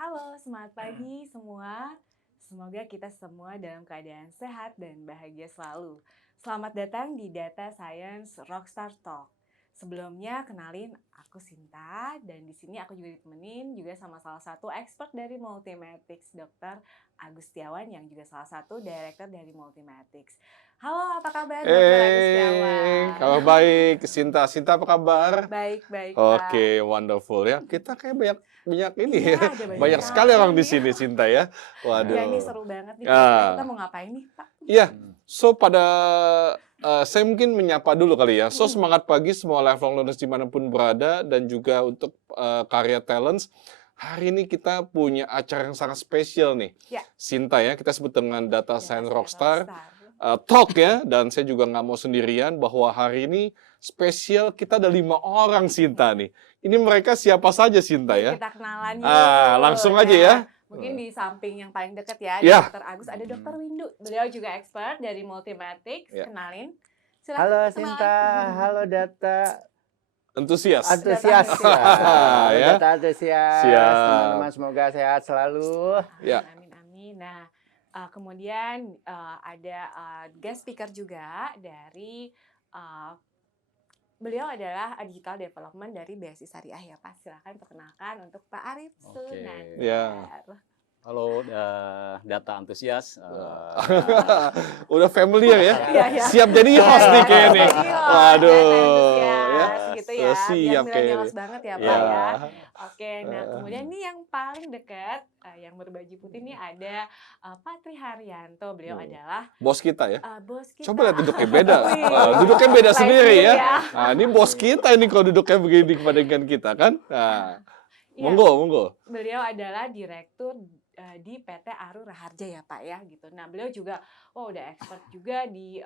Halo, semangat pagi semua. Semoga kita semua dalam keadaan sehat dan bahagia selalu. Selamat datang di Data Science Rockstar Talk. Sebelumnya kenalin aku Sinta dan di sini aku juga ditemenin juga sama salah satu expert dari Multimatrix, Dr. Agustiawan yang juga salah satu director dari Multimatrix. Halo, apa kabar Dr. Agustiawan? Kabar baik. Sinta apa kabar? Baik, Pak. Oke, wonderful ya. Kita kayak banyak ini Iya, ya. ada Banyak sekali orang di ya. sini, Sinta ya. Iya, ini Waduh. seru banget nih. Kira-kira kita mau ngapain nih, Pak? Iya. So pada saya mungkin menyapa dulu kali ya. So semangat pagi semua lifelong learners dimanapun berada dan juga untuk karya talents. Hari ini kita punya acara yang sangat spesial nih. Ya. Sinta ya, kita sebut dengan Data Science Rockstar. Talk ya, dan saya juga nggak mau sendirian bahwa hari ini spesial kita ada 5 orang Sinta nih. Ini mereka siapa saja Sinta ya? Kita kenalan yuk. Langsung aja ya. Mungkin di samping yang paling dekat ya, Ya. Dr. Agus ada Dr. Windu. Beliau juga expert dari Multimatrix. Ya. Kenalin. Silakan Halo kenalan. Sinta, halo Data Antusias. antusias Ya. Data antusias. Siap. Teman-teman semoga sehat selalu. Ya. Amin. Nah, kemudian ada guest speaker juga dari beliau adalah digital development dari BSI Syariah ya Pak. Silakan perkenalkan untuk Pak Arif Sunan. Ya. Halo, data antusias. Udah familiar ya? Iya. Siap jadi host nih kayaknya nih. Waduh. Ya. Gitu ya. Siap kayaknya. Banget ya Pak Ya. ya. Oke, nah kemudian nih yang paling dekat, yang berbaju putih ini ada Pak Tri Haryanto. Beliau adalah Bos kita ya. bos kita. Coba lihat duduknya beda. Wih. Duduknya beda Lain sendiri dulu ya. ya. Nah, ini bos kita ini kalau duduknya begini dibandingkan kita kan. Nah, Iya. monggo. Beliau adalah direktur di PT Aru Raharja ya Pak ya gitu. Nah beliau juga udah expert juga di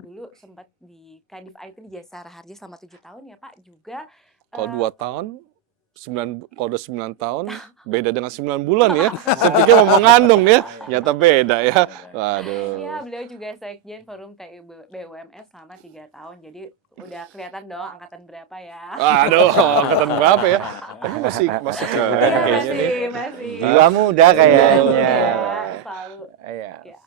dulu sempat di Kadif IT di Jasa Raharja selama 7 tahun ya Pak juga. Kalau 2 tahun, kalau udah 9 tahun, beda dengan 9 bulan ya. Saya pikir mau mengandung ya, ternyata beda ya. Waduh. Iya, beliau juga Sekjen Forum TI BUMS selama 3 tahun. Jadi udah kelihatan dong angkatan berapa ya. Waduh, angkatan berapa ya? Tapi masih keren Iya, kayaknya nih. masih. Jiwa muda kayaknya. Iya, selalu. Iya. Ya.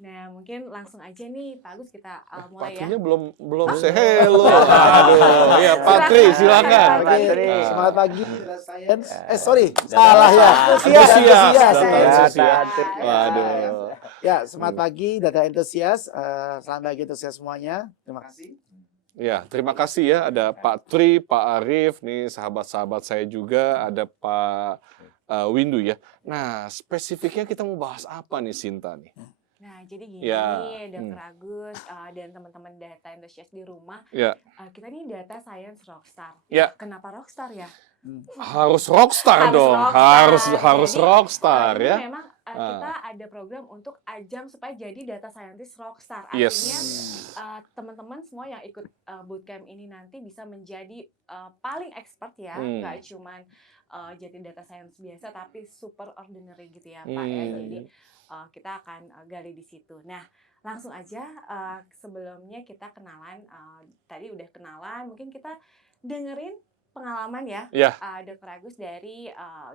Nah, mungkin langsung aja nih Pak Agus kita mulai ya. Patrinya belum say hello. Aduh, ya Patri silakan. Silakan. Patri. Semangat pagi, Data Science. Salah ya. Antusias. Data. Waduh. Ya, semangat pagi, Data Enthusiast. Selamat pagi untuk saya semuanya. Terima kasih. Ya, terima kasih ya. Ada Pak Tri, Pak Arif, nih sahabat-sahabat saya juga. Ada Pak Windu ya. Nah, spesifiknya kita mau bahas apa nih Sinta nih? Nah, jadi gini Ya. Dr. Agus dan teman-teman data enthusiast di rumah, Ya. kita nih data science rockstar. Ya. Kenapa rockstar ya? Harus rockstar dong. Harus Jadi, rockstar ini ya. memang kita ada program untuk ajang supaya jadi data scientist rockstar. Yes. Artinya teman-teman semua yang ikut bootcamp ini nanti bisa menjadi paling expert ya, nggak cuman jadi data science biasa tapi super ordinary gitu ya Pak ya. Jadi kita akan gali di situ. Nah, langsung aja sebelumnya kita kenalan, tadi udah kenalan, mungkin kita dengerin pengalaman ya, Dr. Agus dari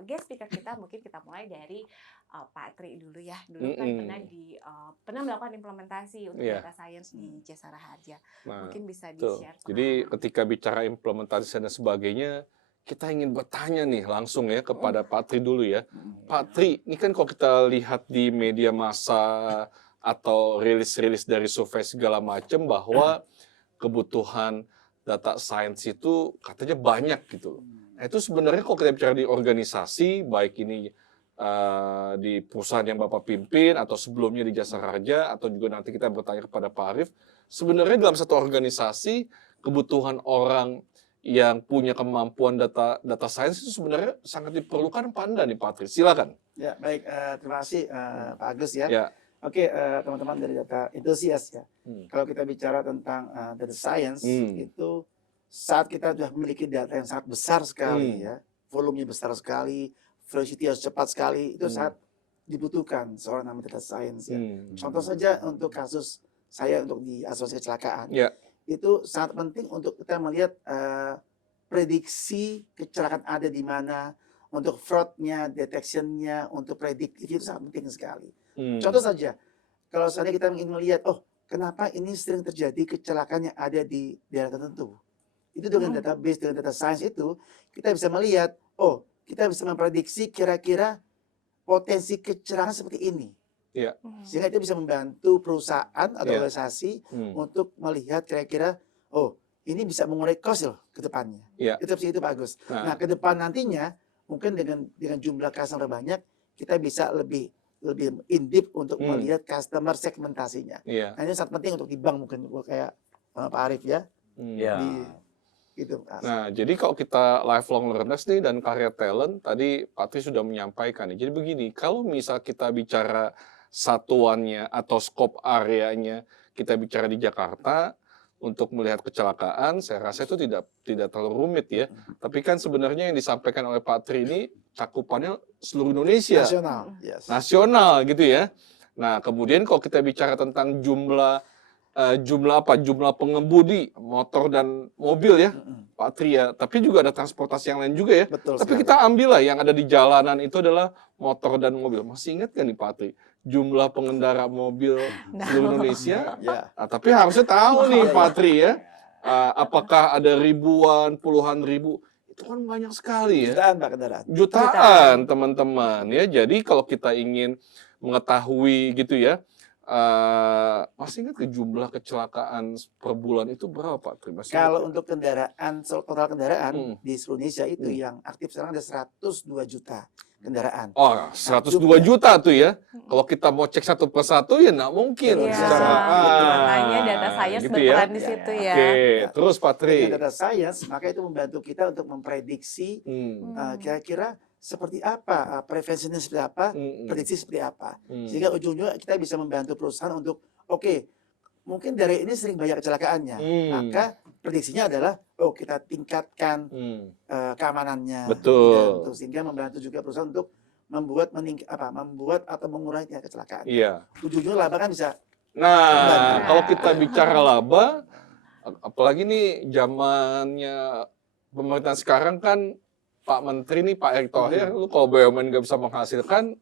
guest speaker kita. Mungkin kita mulai dari Pak Tri dulu ya. Dulu kan pernah melakukan implementasi untuk data science di Jasa Raharja. Nah, Mungkin bisa di-share. jadi ketika bicara implementasi dan sebagainya, kita ingin bertanya nih langsung ya kepada Pak Tri dulu ya. Pak Tri, ini kan kalau kita lihat di media massa atau rilis-rilis dari survei segala macam bahwa kebutuhan data science itu katanya banyak gitu. Nah, itu sebenarnya kalau kita bicara di organisasi, baik ini di perusahaan yang Bapak pimpin atau sebelumnya di Jasa Raharja atau juga nanti kita bertanya kepada Pak Arif, sebenarnya dalam satu organisasi kebutuhan orang yang punya kemampuan data science itu sebenarnya sangat diperlukan apa enggak nih Pak Tri? Silakan. Ya, baik. Terima kasih Pak Agus ya. Ya. Oke, teman-teman dari Data Enthusiast ya. Kalau kita bicara tentang data science, itu saat kita sudah memiliki data yang sangat besar sekali ya, volumenya besar sekali, velocity harus cepat sekali, itu sangat dibutuhkan seorang namanya data science ya. Contoh saja untuk kasus saya untuk di asuransi kecelakaan. Ya. Itu sangat penting untuk kita melihat prediksi kecelakaan ada di mana, untuk fraud-nya, detection-nya, untuk prediktif itu sangat penting sekali. Hmm. Contoh saja, kalau seandainya kita ingin melihat, oh kenapa ini sering terjadi kecelakaan yang ada di daerah tertentu. Itu dengan database, dengan data science itu, kita bisa melihat, oh kita bisa memprediksi kira-kira potensi kecelakaan seperti ini. Sehingga itu bisa membantu perusahaan atau organisasi untuk melihat kira-kira, oh ini bisa mengurangi cost loh ke depannya. Itu bagus. Nah, ke depan nantinya mungkin dengan jumlah customer banyak kita bisa lebih in deep untuk melihat customer segmentasinya. Nah, ini sangat penting untuk di bank mungkin kayak Pak Arief ya. Gitu. Nah, jadi kalau kita lifelong learners nih dan career talent, tadi Pak Tri sudah menyampaikan nih. Jadi begini, kalau misal kita bicara satuannya atau scope areanya, kita bicara di Jakarta, untuk melihat kecelakaan, saya rasa itu tidak terlalu rumit ya. Tapi kan sebenarnya yang disampaikan oleh Pak Tri ini cakupannya seluruh Indonesia. Nasional. Nasional gitu ya. Nah, kemudian kalau kita bicara tentang jumlah pengemudi motor dan mobil ya, Pak Tri ya. Tapi juga ada transportasi yang lain juga ya. Betul Tapi sekali. kita ambil lah yang ada di jalanan itu adalah motor dan mobil. Masih ingat kan nih Pak Tri? Jumlah pengendara mobil seluruh Indonesia? Nah, tapi harusnya tahu nih Pak Tri ya. Apakah ada ribuan, puluhan ribu? Itu kan banyak sekali ya. Jutaan Pak kendaraan. Jutaan teman-teman ya. Jadi kalau kita ingin mengetahui gitu ya, masih ingat ke jumlah kecelakaan per bulan itu berapa Pak Tri? Kalau untuk kendaraan, total kendaraan di seluruh Indonesia itu yang aktif sekarang ada 102 juta kendaraan. Oh, 102 juta tuh ya. Kalau kita mau cek satu persatu ya nggak mungkin. Makanya data science gitu berperan ya. di situ ya. Oke, terus Pak Tri. Dengan data science, maka itu membantu kita untuk memprediksi kira-kira seperti apa, prevensinya seperti apa, prediksi seperti apa. Sehingga ujungnya kita bisa membantu perusahaan untuk, mungkin dari ini sering banyak kecelakaannya. Maka prediksinya adalah, kita tingkatkan keamanannya. Betul. Sehingga membantu juga perusahaan untuk membuat atau mengurangi kecelakaan. Iya. Ujungnya laba kan bisa. Nah, kalau kita bicara laba, apalagi nih zamannya pemerintahan sekarang kan Pak Menteri nih, Pak Erick Thohir, lu kalau BUMN nggak bisa menghasilkan,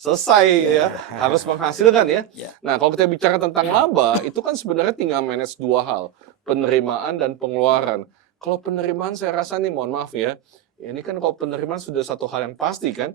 selesai ya, harus menghasilkan ya. Nah, kalau kita bicara tentang laba, itu kan sebenarnya tinggal manage dua hal, penerimaan dan pengeluaran. Kalau penerimaan saya rasa nih, mohon maaf ya, ini kan kalau penerimaan sudah satu hal yang pasti kan,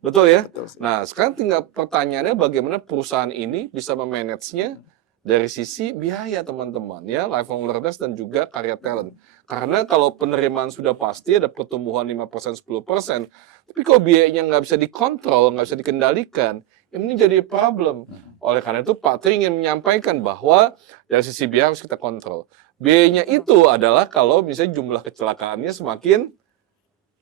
betul ya? Betul. Nah, sekarang tinggal pertanyaannya bagaimana perusahaan ini bisa memanage-nya dari sisi biaya teman-teman ya, lifelong learners dan juga career talent. Karena kalau penerimaan sudah pasti ada pertumbuhan 5%, 10%, tapi kalau biayanya nggak bisa dikontrol, nggak bisa dikendalikan, ini jadi problem. Oleh karena itu Pak Tri ingin menyampaikan bahwa dari sisi biaya harus kita kontrol. Biayanya itu adalah kalau misalnya jumlah kecelakaannya semakin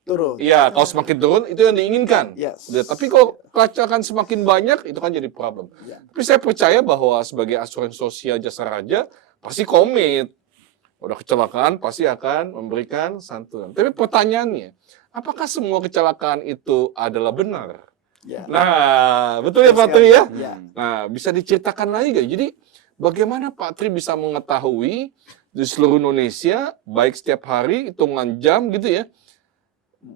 Turun. iya, kalau semakin turun itu yang diinginkan. Tapi kalau kecelakaan semakin banyak itu kan jadi problem. Tapi saya percaya bahwa sebagai asuransi sosial Jasa Raja pasti komit. Udah kecelakaan pasti akan memberikan santunan. Tapi pertanyaannya, apakah semua kecelakaan itu adalah benar? Nah, betul ya Pak Tri ya? Nah, bisa diceritakan lagi gak? Jadi bagaimana Pak Tri bisa mengetahui di seluruh Indonesia, baik setiap hari, hitungan jam gitu ya,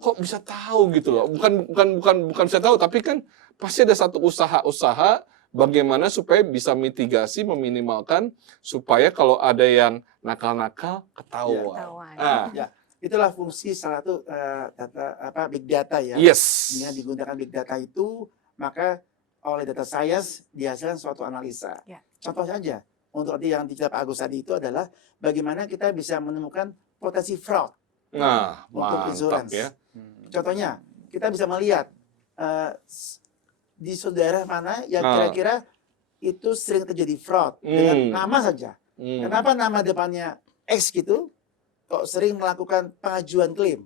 kok bisa tahu gitu loh? Bukan bisa tahu, tapi kan pasti ada satu usaha bagaimana supaya bisa mitigasi, meminimalkan supaya kalau ada yang nakal-nakal ketahuan. Itulah fungsi salah satu big data ya. Dengan digunakan big data itu, maka oleh data science dihasilkan suatu analisa. Contoh saja untuk yang dicatat Pak Agus tadi itu adalah bagaimana kita bisa menemukan potensi fraud. Nah, untuk insurance. Ya. Contohnya, kita bisa melihat di daerah mana yang kira-kira itu sering terjadi fraud dengan nama saja. Kenapa nama depannya X gitu, kok sering melakukan pengajuan klaim?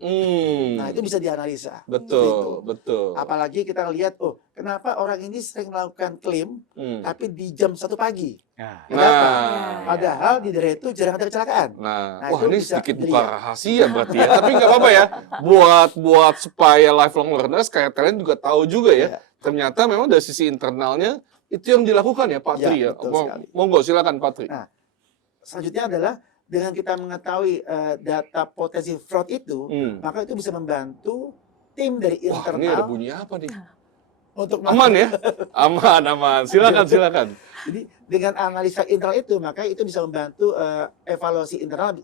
Nah, itu bisa dianalisa. Betul. Apalagi kita lihat, kenapa orang ini sering melakukan klaim, tapi di jam 1 pagi? Kenapa? Padahal di daerah itu jarang ada kecelakaan. Nah, wah ini sedikit buka rahasia berarti ya. Tapi nggak apa-apa ya. Buat supaya lifelong learners kayak kalian juga tahu juga ya. Ternyata memang dari sisi internalnya itu yang dilakukan ya Pak Tri ya. Monggo silakan Pak Tri. Nah, selanjutnya adalah dengan kita mengetahui data potensi fraud itu, maka itu bisa membantu tim dari Wah, ini ada internal bunyi apa nih? untuk Aman ya? Aman. Silakan. Jadi dengan analisa internal itu maka itu bisa membantu evaluasi internal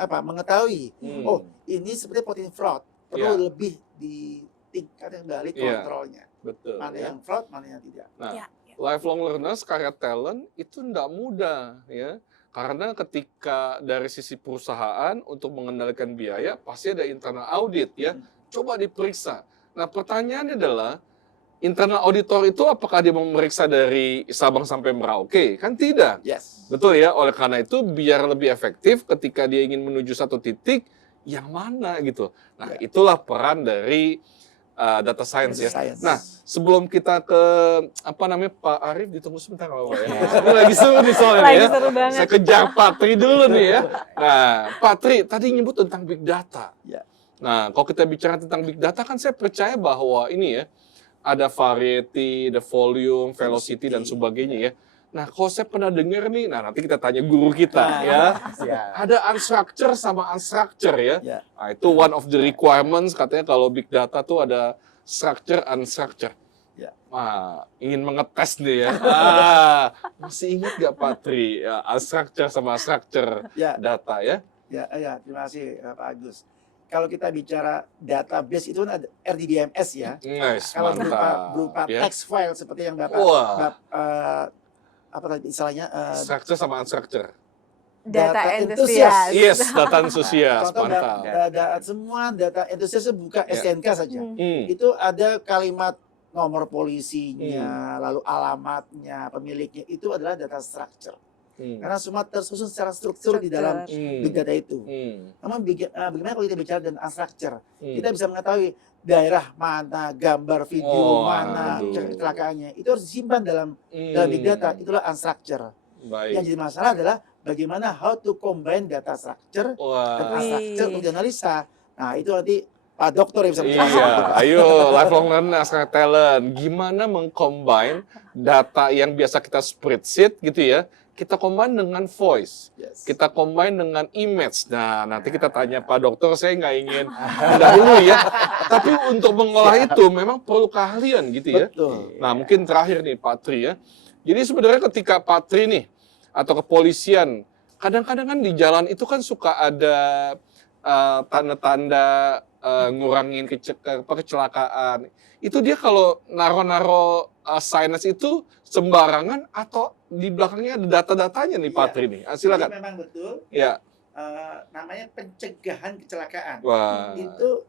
mengetahui oh ini seperti potensi fraud perlu Iya. lebih ditingkatkan kembali Iya. kontrolnya Betul. mana ya. yang fraud mana yang tidak. Nah, Ya. lifelong learners, karya talent itu tidak mudah ya. Karena ketika dari sisi perusahaan untuk mengendalikan biaya pasti ada internal audit ya. Coba diperiksa. Nah, pertanyaannya adalah internal auditor itu apakah dia memeriksa dari Sabang sampai Merauke? Kan tidak. Yes. Betul ya. Oleh karena itu biar lebih efektif ketika dia ingin menuju satu titik yang mana gitu. Nah, itulah peran dari data science ya. Nah, sebelum kita ke Pak Arif, ditunggu sebentar Pak ya. Ini lagi seru nih soalnya Lagi ya. seru banget. Saya kejar Pak Tri dulu nih ya. Nah, Pak Tri tadi nyebut tentang big data. Ya. Nah, kalau kita bicara tentang big data kan saya percaya bahwa ini ya ada variety, the volume, velocity dan sebagainya ya. Nah, kalau saya pernah dengar nih, nah nanti kita tanya guru kita ya. Ada unstructured sama unstructured ya. Nah, itu one of the requirements katanya kalau big data tuh ada structure, unstructured. Wah, ingin mengetes nih ya. Masih ingat gak Pak Tri? Ya, unstructured sama structure data ya? Ya, terima kasih Pak Agus. Kalau kita bicara database itu kan ada RDBMS ya. Nice, Kalau mantap. berupa Ya. text file seperti yang Bapak apa tadi istilahnya Structure sama unstructured. Data enthusiast. enthusiast. Yes, data enthusiast, Contoh mantap. semua data enthusiast buka STNK saja. Hmm. Itu ada kalimat nomor polisinya, lalu alamatnya, pemiliknya, itu adalah data structure. Karena semua tersusun secara struktur di dalam big data itu. Namun bagaimana kalau kita bicara dengan unstructure? Kita bisa mengetahui daerah mana, gambar video mana, kecelakaannya. Itu harus disimpan dalam big data. Itulah unstructure. Baik. Yang jadi masalah adalah bagaimana how to combine data structure dan unstructure untuk dianalisa. Nah, itu nanti Pak Dokter yang bisa menjelaskan. Iya, ayo lifelong learner sekarang talent. Gimana mengcombine data yang biasa kita spreadsheet gitu ya, kita combine dengan voice, kita combine dengan image. Nah, nanti kita tanya Pak Dokter, saya nggak ingin mendahului ya. Tapi untuk mengolah itu memang perlu keahlian gitu ya. Betul. Nah, mungkin terakhir nih Pak Tri ya. Jadi sebenarnya ketika Pak Tri nih, atau kepolisian, kadang-kadang kan di jalan itu kan suka ada tanda-tanda ngurangin kecelakaan. Itu dia kalau naro-naro signage itu sembarangan atau di belakangnya ada data-datanya nih Pak Tri nih. Silakan. Jadi memang betul. Ya. Namanya pencegahan kecelakaan. Wah. Itu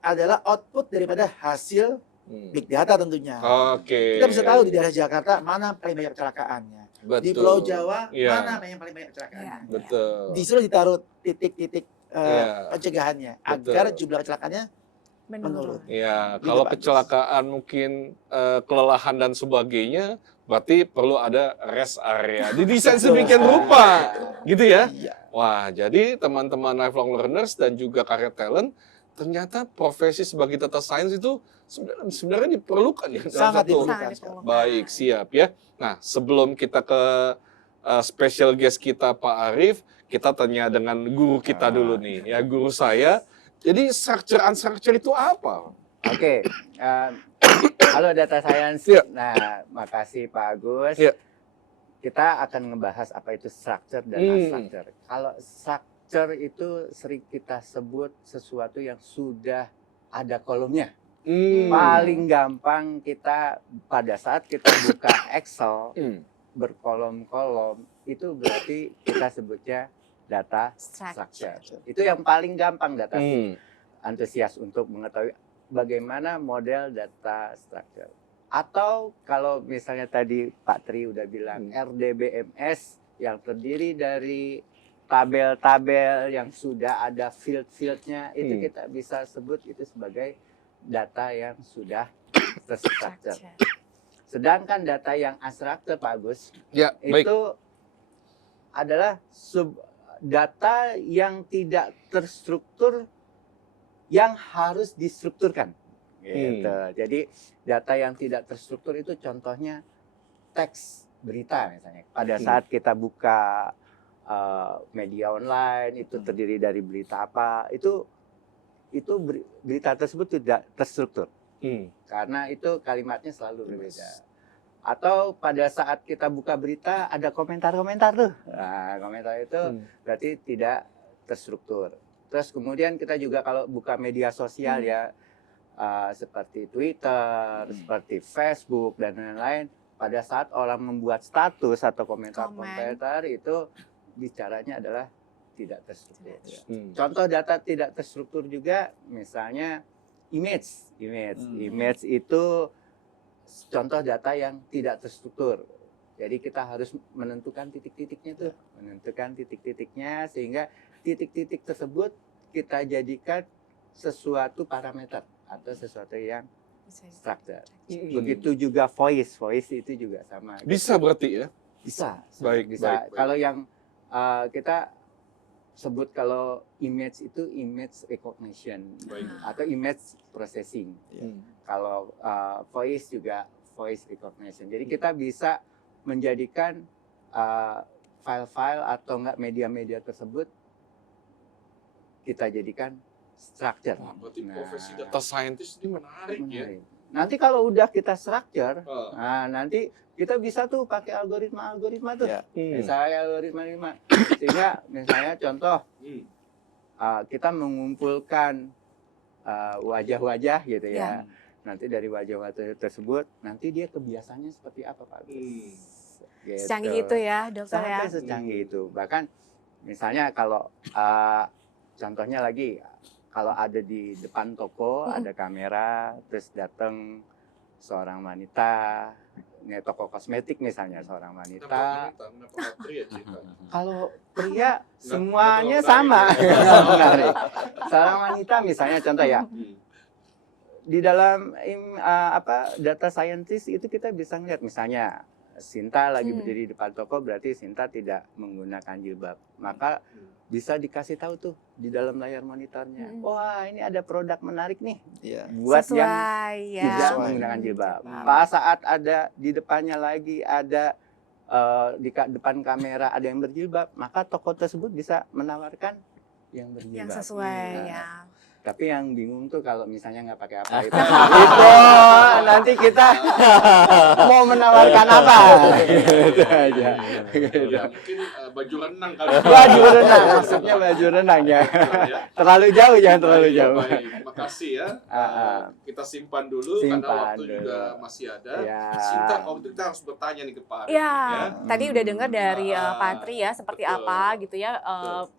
adalah output daripada hasil big data tentunya. Oke. Kita bisa tahu di daerah Jakarta mana paling banyak kecelakaannya. Betul. Di Pulau Jawa Iya. mana yang paling banyak kecelakaannya. Betul. Disuruh ditaruh titik-titik Iya. pencegahannya Betul. agar jumlah kecelakaannya menurun. Ya, Gitu, kalau Pak. kecelakaan mungkin kelelahan dan sebagainya, berarti perlu ada rest area. Didesain sedemikian rupa, gitu ya. Iya. Wah, jadi teman-teman lifelong learners dan juga karya talent, ternyata profesi sebagai data science itu sebenarnya diperlukan ya. dalam Sangat satu- diperlukan. Baik, siap ya. Nah, sebelum kita ke special guest kita Pak Arif, kita tanya dengan guru kita dulu nih. Ya, guru saya. Jadi structure unstructure itu apa? Oke, halo data science. Iya. Nah, makasih Pak Agus. Iya. Kita akan ngebahas apa itu structure dan unstructure. Kalau structure itu sering kita sebut sesuatu yang sudah ada kolomnya. Paling gampang kita pada saat kita buka Excel berkolom-kolom, itu berarti kita sebutnya data structure. Itu yang paling gampang data antusias untuk mengetahui bagaimana model data structure. Atau kalau misalnya tadi Pak Tri udah bilang RDBMS yang terdiri dari tabel-tabel yang sudah ada field-fieldnya, itu kita bisa sebut itu sebagai data yang sudah terstruktur. Sedangkan data yang unstructured, Pak Agus, Ya, baik. itu adalah data yang tidak terstruktur yang harus distrukturkan. Gitu. Jadi data yang tidak terstruktur itu contohnya teks berita misalnya. Pada saat kita buka media online itu terdiri dari berita apa, itu itu berita tersebut tidak terstruktur. Karena itu kalimatnya selalu berbeda. Atau pada saat kita buka berita ada komentar-komentar tuh. Nah, komentar itu berarti tidak terstruktur. Terus kemudian kita juga kalau buka media sosial ya, seperti Twitter, seperti Facebook dan lain-lain, pada saat orang membuat status atau komentar-komentar itu bicaranya adalah tidak terstruktur. Contoh data tidak terstruktur juga, misalnya image itu contoh data yang tidak terstruktur. Jadi kita harus menentukan titik-titiknya tuh, sehingga titik-titik tersebut kita jadikan sesuatu parameter atau sesuatu yang structure. Begitu juga voice itu juga sama. Bisa berarti ya? Bisa. Baik. Kalau yang kita sebut kalau image itu image recognition atau image processing. Kalau voice juga voice recognition. Jadi kita bisa menjadikan file-file atau enggak media-media tersebut kita jadikan structure. Berarti profesi data scientist ini menarik ya. Nanti kalau udah kita structure, nanti kita bisa tuh pakai algoritma tuh. Misalnya algoritma. Sehingga misalnya contoh, kita mengumpulkan wajah-wajah gitu ya. Nanti dari wajah-wajah tersebut, nanti dia kebiasaannya seperti apa Pak Agus? Gitu. Secanggih itu ya dokter ya. Sampai secanggih itu. Bahkan misalnya kalau contohnya lagi, kalau ada di depan toko ada kamera, terus datang seorang wanita, toko kosmetik misalnya seorang wanita. Kalau pria semuanya sama. Menarik. Seorang wanita misalnya contoh ya. Di dalam data scientist itu kita bisa ngeliat misalnya Sinta lagi berdiri di depan toko, berarti Sinta tidak menggunakan jilbab. Maka bisa dikasih tahu tuh di dalam layar monitornya. Wah, ini ada produk menarik nih. Buat yang tidak menggunakan jilbab. Pas saat ada di depannya lagi ada di depan kamera ada yang berjilbab, maka toko tersebut bisa menawarkan yang berjilbab. Yang sesuai ya. Tapi yang bingung tuh kalau misalnya nggak pakai apa itu nanti kita mau menawarkan apa gitu aja. Ya, mungkin baju renang kali. Baju renang, maksudnya baju renang ya. Terlalu jauh, jangan terlalu jauh. Baik, makasih ya. Kita simpan dulu karena waktu juga masih ada. Sinta, kalau itu kita harus bertanya nih ke Pak Arif. Tadi udah dengar dari Patri ya seperti apa gitu ya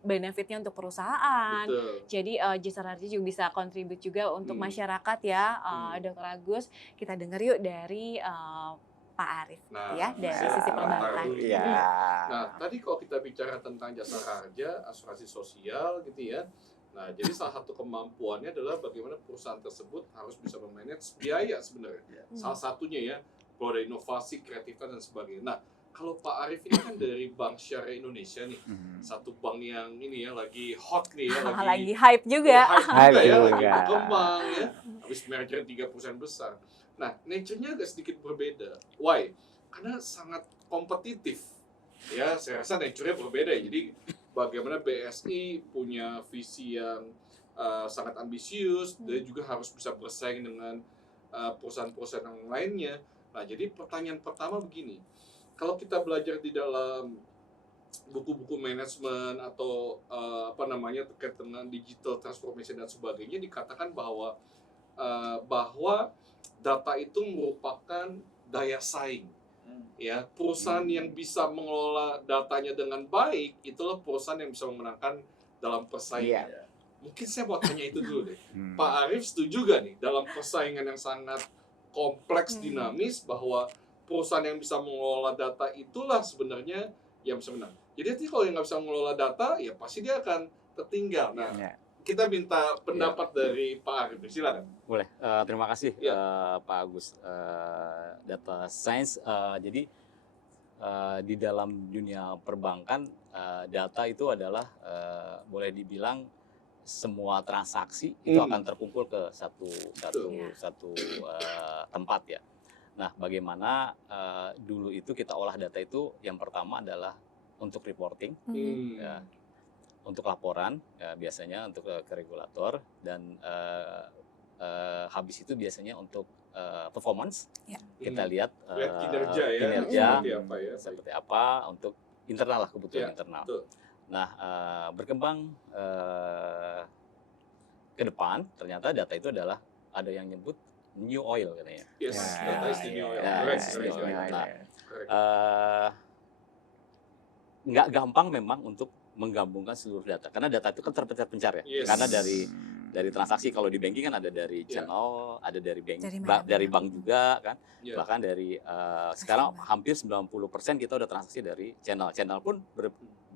benefitnya untuk perusahaan. Jadi Jasa Raharja juga bisa kontribut juga untuk masyarakat ya, Dr. Agus. Kita dengar yuk dari Pak Arif ya dari sisi perbankan. Nah, tadi kalau kita bicara tentang Jasa Raharja, asuransi sosial gitu ya. Nah, jadi salah satu kemampuannya adalah bagaimana perusahaan tersebut harus bisa memanage biaya sebenarnya. Salah satunya ya, kalau ada inovasi, kreativitas dan sebagainya. Nah, kalau Pak Arif ini kan dari Bank Syariah Indonesia nih, satu bank yang ini ya lagi hot nih ya, lagi hype juga. Lagi berkembang ya, habis merger 3 perusahaan besar. Nah, nature-nya agak sedikit berbeda. Why? Karena sangat kompetitif. Ya, saya rasa nature-nya berbeda ya. Jadi bagaimana BSI punya visi yang sangat ambisius, dan juga harus bisa bersaing dengan perusahaan-perusahaan yang lainnya. Nah, jadi pertanyaan pertama begini. Kalau kita belajar di dalam buku-buku manajemen atau terkait dengan digital transformation dan sebagainya, dikatakan bahwa data itu merupakan daya saing. Ya, perusahaan yang bisa mengelola datanya dengan baik itulah perusahaan yang bisa memenangkan dalam persaingan. Mungkin saya mau tanya itu dulu deh. Pak Arif setuju gak nih dalam persaingan yang sangat kompleks, dinamis, bahwa perusahaan yang bisa mengelola data itulah sebenarnya yang bisa menang. Jadi kalau yang nggak bisa mengelola data, ya pasti dia akan tertinggal. Nah, kita minta pendapat dari Pak Arif. Silakan. Boleh. Terima kasih Pak Agus. Data Science. Jadi di dalam dunia perbankan, data itu adalah boleh dibilang semua transaksi itu akan terkumpul ke satu tempat ya. Nah, bagaimana dulu itu kita olah data itu, yang pertama adalah untuk reporting. Ya. untuk laporan ya, biasanya untuk ke regulator, dan habis itu biasanya untuk performance. Ya. Kita lihat kinerja ya, kinerja seperti apa ya. seperti apa untuk internal lah, kebutuhan Ya, internal. betul. Nah, berkembang ke depan, ternyata data itu adalah ada yang nyebut new oil katanya. Yes, Ya, data is the new oil. ya, Correct, is the correct, new oil. correct. Nah, Correct. nggak gampang memang untuk menggabungkan seluruh data, karena data itu kan terpencar-pencar ya. Yes. Karena dari transaksi, kalau di banking kan ada dari channel, ada dari bank, Dari mana-mana. dari bank juga kan, Ya. bahkan dari sekarang hampir 90% kita udah transaksi dari channel. Channel pun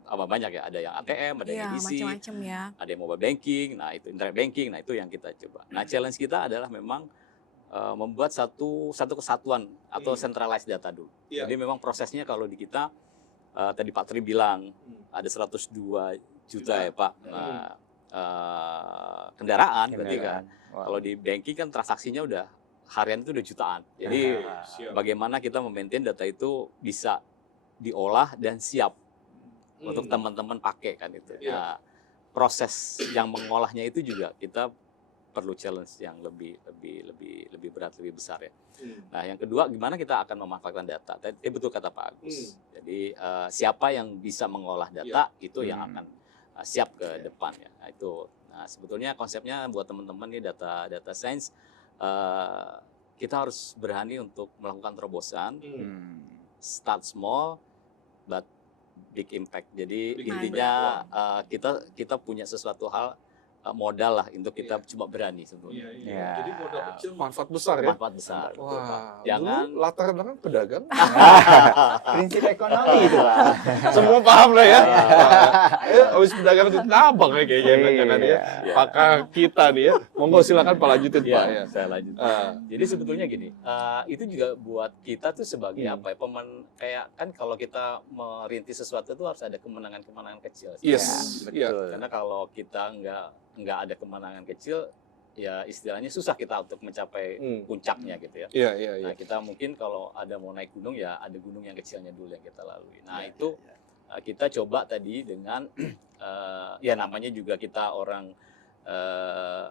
banyak ya, ada yang ATM, ada yang Iya, EDC, macam-macam ya. ada yang mobile banking, nah itu internet banking, nah itu yang kita coba. Nah, challenge kita adalah memang membuat satu kesatuan atau centralized data dulu. Iya. Jadi memang prosesnya kalau di kita tadi Pak Tri bilang ada 102 juta ya Pak kendaraan, berarti kan kalau di banking kan transaksinya udah harian itu udah jutaan. Jadi Siap. bagaimana kita memaintain data itu bisa diolah dan siap untuk teman-teman pakai kan itu. Iya. Nah, proses yang mengolahnya itu juga kita perlu challenge yang lebih berat, lebih besar ya. Nah, yang kedua, gimana kita akan memanfaatkan data? Tadi betul kata Pak Agus. Jadi siapa yang bisa mengolah data itu yang akan siap ke depan ya. Nah, itu. Nah, sebetulnya konsepnya buat teman-teman nih data science, kita harus berani untuk melakukan terobosan, start small but big impact. Jadi Big intinya kita punya sesuatu hal, modal lah untuk kita coba berani sebetulnya. Iya. Jadi modal kecil manfaat besar ya. Manfaat besar. Wah, Jangan- dulu latar belakang pedagang. Prinsip ekonomi itu Pak. Semua paham lah ya. Iya. Habis pedagang itu nabang ya kayaknya jangan ya. Pakar kita nih ya. Monggo silakan Pak lanjutin Pak ya. Ya, saya lanjut. Jadi sebetulnya gini, itu juga buat kita tuh sebagai apa ya, kayak kan kalau kita merintis sesuatu tuh harus ada kemenangan-kemenangan kecil. Yes. Ya, Iya. betul. Karena kalau kita nggak ada kemenangan kecil, ya istilahnya susah kita untuk mencapai puncaknya gitu ya. Iya, iya, iya. Nah, kita mungkin kalau ada mau naik gunung, ya ada gunung yang kecilnya dulu yang kita lalui. Nah, itu kita coba tadi dengan ya namanya juga kita orang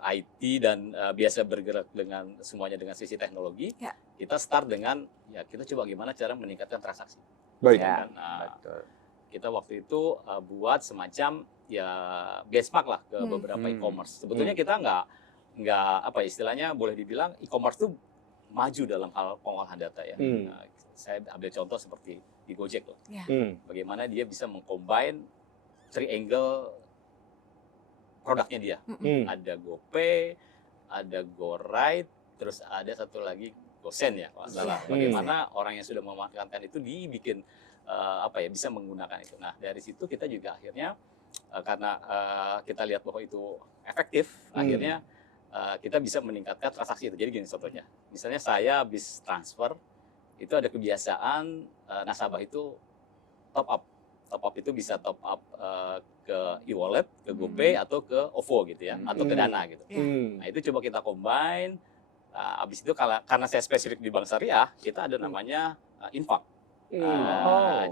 IT dan biasa bergerak dengan semuanya dengan sisi teknologi. Ya. Kita start dengan ya kita coba gimana cara meningkatkan transaksi. Baik. Ya, Nah, betul. kita waktu itu buat semacam ya benchmark lah ke beberapa e-commerce. Sebetulnya kita nggak apa istilahnya boleh dibilang e-commerce tuh maju dalam hal pengolahan data ya. Nah, saya ambil contoh seperti di Gojek loh. Bagaimana dia bisa mengcombine triangle produknya dia. Ada GoPay, ada GoRide, terus ada satu lagi GoSend ya kalau nggak salah. Bagaimana orang yang sudah memanfaatkan itu dibikin apa ya bisa menggunakan itu. Nah, dari situ kita juga akhirnya karena kita lihat bahwa itu efektif, akhirnya kita bisa meningkatkan transaksi itu. Jadi gini contohnya, misalnya saya habis transfer, itu ada kebiasaan nasabah itu top up. Top up itu bisa top up ke e-wallet, ke GoPay, atau ke OVO gitu ya, atau ke Dana gitu. Nah, itu coba kita combine. Habis itu karena saya spesifik di Bank Syariah, kita ada namanya infak.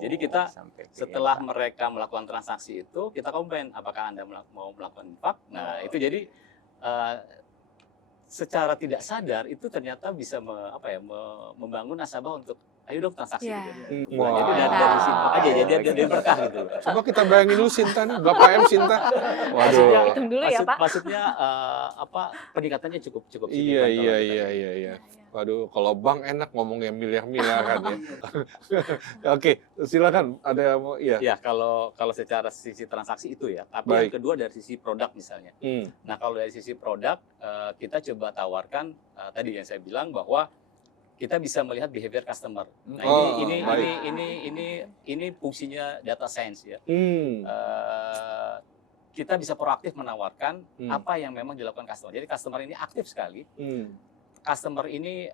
Jadi kita setelah mereka melakukan transaksi itu, kita combine apakah Anda mau melakukan infak. Nah, itu jadi secara tidak sadar itu ternyata bisa membangun nasabah untuk ayo dong transaksi Ya. gitu. Wah. Jadi dari simpel aja jadi berkah gitu. Coba kita bayangin dulu Sinta nih, Bapak M Sinta. Maksudnya hitung dulu ya Pak. Maksudnya peningkatannya cukup Iya, signifikan iya, kalau kita iya, lihat. iya, iya. Waduh, kalau bank enak ngomongnya miliar-miliaran ya. Oke, silakan ada yang mau iya. Ya, kalau secara sisi transaksi itu ya. Tapi Baik. yang kedua dari sisi produk misalnya. Nah, kalau dari sisi produk kita coba tawarkan tadi yang saya bilang bahwa kita bisa melihat behavior customer. Nah, ini fungsinya data science ya. Kita bisa proaktif menawarkan apa yang memang dilakukan customer. Jadi customer ini aktif sekali. Customer ini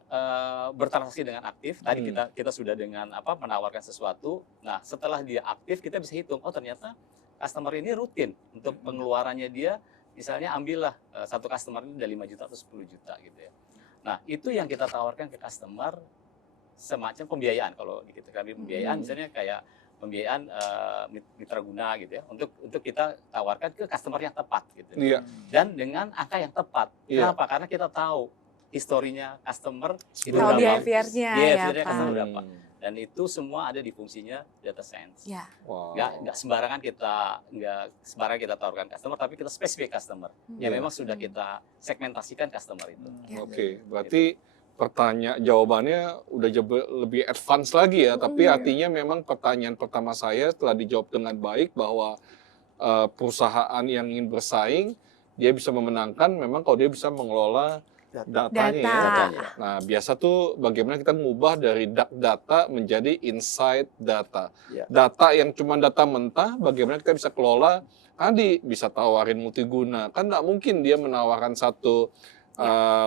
bertransaksi dengan aktif. Tadi kita sudah dengan menawarkan sesuatu. Nah, setelah dia aktif kita bisa hitung. Oh, ternyata customer ini rutin untuk pengeluarannya dia. Misalnya ambillah satu customer ini udah 5 juta atau 10 juta gitu ya. Nah, itu yang kita tawarkan ke customer semacam pembiayaan. Kalau di kita kami pembiayaan misalnya kayak pembiayaan mitra guna gitu ya untuk kita tawarkan ke customer yang tepat gitu. Iya. Dan dengan angka yang tepat. Iya. Kenapa? Karena kita tahu historinya customer itu Tahu berapa. behavior-nya ya, Behavior-nya Pak. customer berapa. Dan itu semua ada di fungsinya data science. Ya. Wow. Nggak sembarangan kita tawarkan customer, tapi kita spesifik customer. Ya memang sudah kita segmentasikan customer itu. Oke, berarti jawabannya udah lebih advance lagi ya. Tapi artinya memang pertanyaan pertama saya telah dijawab dengan baik bahwa perusahaan yang ingin bersaing dia bisa memenangkan memang kalau dia bisa mengelola datanya ya. Datanya. Nah, biasa tuh bagaimana kita mengubah dari dark data menjadi insight data. Ya. Data yang cuma data mentah, bagaimana kita bisa kelola, tadi bisa tawarin multiguna. Kan nggak mungkin dia menawarkan satu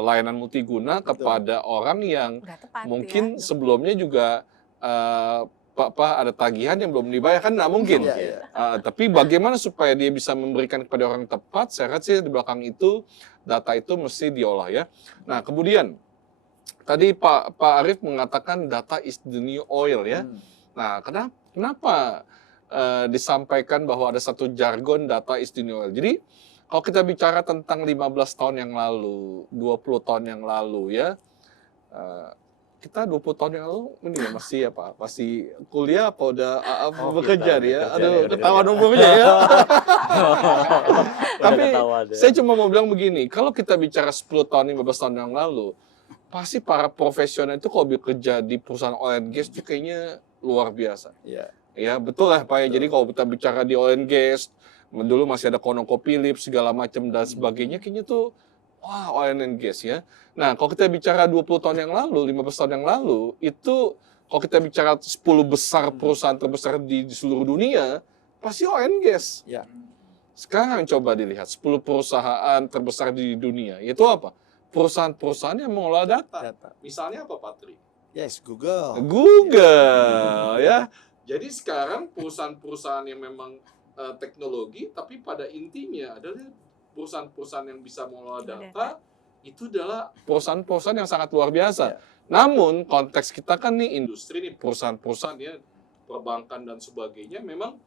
layanan multiguna kepada orang yang Udah tepat mungkin ya. sebelumnya juga ada tagihan yang belum dibayar, kan nggak mungkin. Iya, Tapi bagaimana supaya dia bisa memberikan kepada orang tepat, saya rasa sih di belakang itu data itu mesti diolah ya. Nah kemudian tadi Pak Arief mengatakan data is the new oil ya. Nah kenapa disampaikan bahwa ada satu jargon data is the new oil? Jadi kalau kita bicara tentang 15 tahun yang lalu, 20 tahun yang lalu ya, kita 20 tahun yang lalu ini ya masih kuliah apa udah bekerja nih ya. Aduh, ketahuan umurnya ya. Tapi saya cuma mau bilang begini, kalau kita bicara 10 tahun, 15 tahun yang lalu, pasti para profesional itu kalau bekerja di perusahaan oil and gas itu kayaknya luar biasa. Iya. Ya, betul lah Pak ya. Jadi kalau kita bicara di oil and gas, dulu masih ada ConocoPhillips segala macam dan sebagainya, kayaknya tuh wah oil and gas ya. Nah, kalau kita bicara 20 tahun yang lalu, 15 tahun yang lalu, itu kalau kita bicara 10 besar perusahaan terbesar di seluruh dunia, pasti oil and gas. Ya. Sekarang coba dilihat 10 perusahaan terbesar di dunia, itu apa? Perusahaan-perusahaan yang mengelola data. Misalnya apa, Patri? Yes, Google. Google, ya. Jadi sekarang perusahaan-perusahaan yang memang teknologi, tapi pada intinya adalah perusahaan-perusahaan yang bisa mengelola data, itu adalah perusahaan-perusahaan yang sangat luar biasa. Namun konteks kita kan nih industri nih, perusahaan-perusahaan ya, perbankan dan sebagainya, memang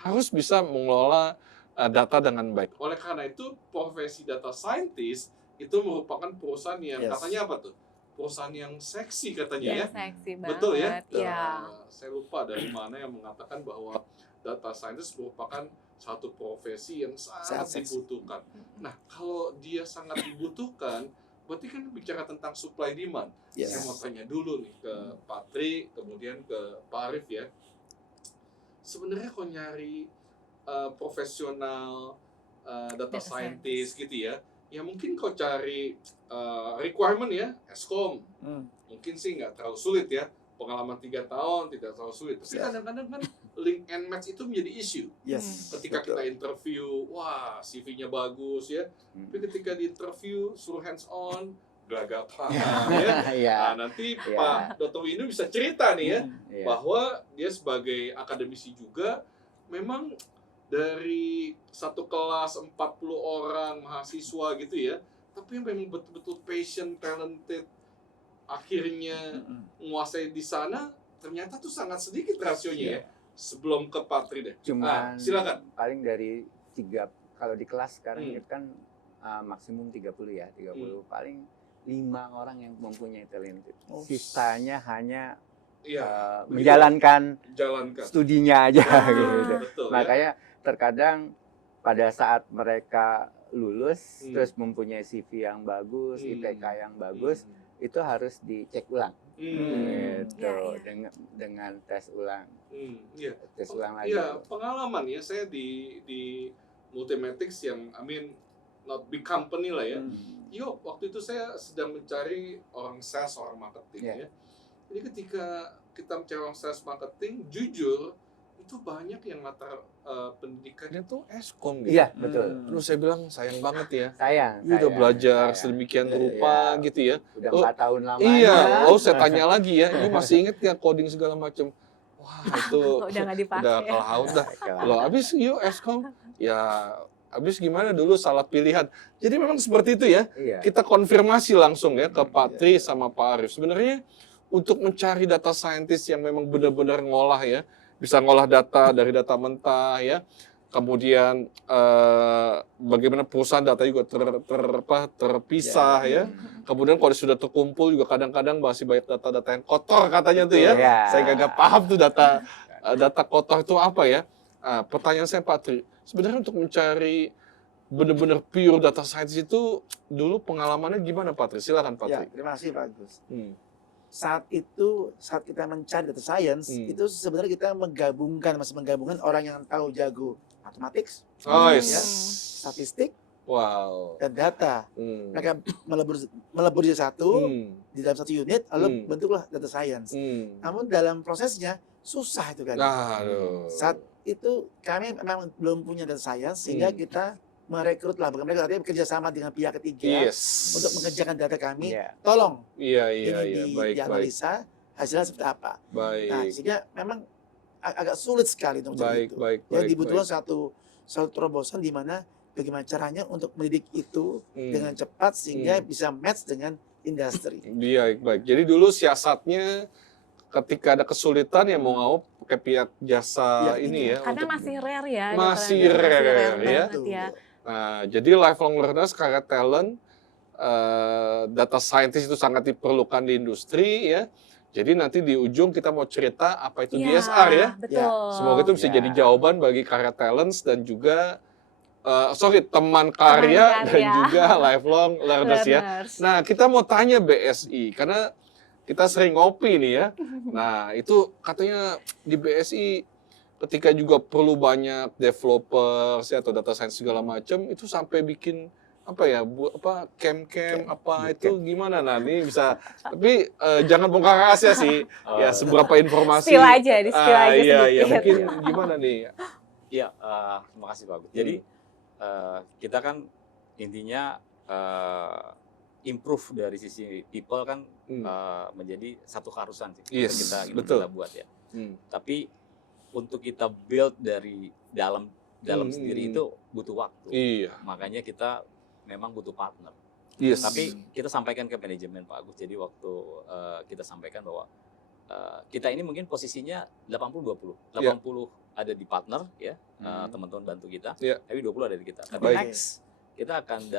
harus bisa mengelola data dengan baik. Oleh karena itu, profesi data scientist itu merupakan perusahaan yang katanya apa tuh? Perusahaan yang seksi katanya ya. Seksi banget. Betul ya? Ya. Saya lupa dari mana yang mengatakan bahwa data scientist merupakan satu profesi yang sangat dibutuhkan. Nah, kalau dia sangat dibutuhkan, berarti kan bicara tentang supply demand. Yes. Saya mau tanya dulu nih ke Patri, kemudian ke Pak Arief ya. Sebenarnya kalau nyari profesional data scientist gitu ya, ya mungkin kau cari requirement ya, Eskom. Mungkin sih nggak terlalu sulit ya. Pengalaman 3 tahun tidak terlalu sulit. Tapi kadang-kadang kan link and match itu menjadi isu. Yes. Ketika kita interview, wah CV-nya bagus ya. Tapi ketika di interview suruh hands on, gelagapan ya. Nah, nanti Pak Dr. Windu bisa cerita nih ya, bahwa dia sebagai akademisi juga memang dari satu kelas 40 orang mahasiswa gitu ya, tapi yang memang betul-betul passion, talented, akhirnya menguasai di sana, ternyata tuh sangat sedikit rasionya ya. Sebelum ke Patri deh. Cuman silakan. Paling dari 3, kalau di kelas sekarang itu kan maksimum 30 ya, 30 paling 5 orang yang mempunyai talented. Sisanya hanya menjalankan studinya aja gitu. Betul, makanya terkadang pada saat mereka lulus terus mempunyai CV yang bagus, IPK yang bagus, itu harus dicek ulang gitu, dengan tes ulang. Tes ulang lagi. Iya, pengalaman ya saya di Multimetrics yang not big company lah ya. Waktu itu saya sedang mencari orang sales, orang marketing ya. Jadi ketika kita mencari orang sales marketing, jujur itu banyak yang latar pendidikannya tuh Eskom gitu. Iya, betul. Terus saya bilang sayang banget ya. Sayang. Udah belajar sedemikian rupa gitu ya. Udah 4 tahun lamanya. Iya, saya tanya lagi ya, ini masih inget nggak coding segala macam? Wah itu udah nggak dipakai. Udah kelaut dah. Loh, abis Eskom, ya abis gimana dulu salah pilihan. Jadi memang seperti itu ya. Kita konfirmasi langsung ya ke Patri sama Pak Arief. Sebenarnya untuk mencari data scientist yang memang benar-benar ngolah ya, bisa ngolah data dari data mentah ya. Kemudian bagaimana perusahaan data juga terpisah ya. Kemudian kalau sudah terkumpul juga kadang-kadang masih banyak data-data yang kotor katanya tuh ya. Saya nggak paham tuh data kotor itu apa ya. Pertanyaan saya Pak Tri, sebenarnya untuk mencari benar-benar pure data science itu dulu pengalamannya gimana Pak Tri? Silakan Pak Tri. Ya, terima kasih Pak Agus. Saat kita mencari data science, itu sebenarnya kita menggabungkan orang yang tahu jago matematik, statistik, dan data. Mereka melebur jadi satu di dalam satu unit, lalu bentuklah data science. Namun dalam prosesnya susah itu kan. Saat itu kami memang belum punya data science, sehingga kita merekrutlah, mereka artinya bekerja sama dengan pihak ketiga untuk mengerjakan data kami. Tolong dianalisa hasilnya seperti apa. Nah, sehingga memang agak sulit sekali untuk mencari itu. Yang dibutuhkan satu terobosan di mana bagaimana caranya untuk mendidik itu dengan cepat sehingga bisa match dengan industri. Baik. Jadi dulu siasatnya ketika ada kesulitan ya mau pakai pihak jasa ini ya. Karena masih rare ya. Masih rare ya. Nah, jadi lifelong learners, career talent, data scientist itu sangat diperlukan di industri ya. Jadi nanti di ujung kita mau cerita apa itu DSR ya. Betul. Semoga itu bisa jadi jawaban bagi career talents dan juga teman karya dan juga lifelong learners ya. Nah, kita mau tanya BSI karena kita sering ngopi nih ya. Nah, itu katanya di BSI ketika juga perlu banyak developers ya, atau data science segala macam, itu sampai bikin camp itu gimana nanti bisa, tapi jangan bongkar rahasia sih, ya seberapa informasi. Spill aja iya, sedikit. mungkin gimana nih? Iya, terima kasih Pak Agus. Jadi kita kan intinya improve dari sisi people kan menjadi satu keharusan sih kita buat ya. Tapi untuk kita build dari dalam sendiri itu butuh waktu. Makanya kita memang butuh partner. Tapi kita sampaikan ke manajemen Pak Agus. Jadi waktu kita sampaikan bahwa kita ini mungkin posisinya 80-20. 80 ada di partner ya, teman-teman bantu kita. Tapi 20 ada di kita. Tapi next kita akan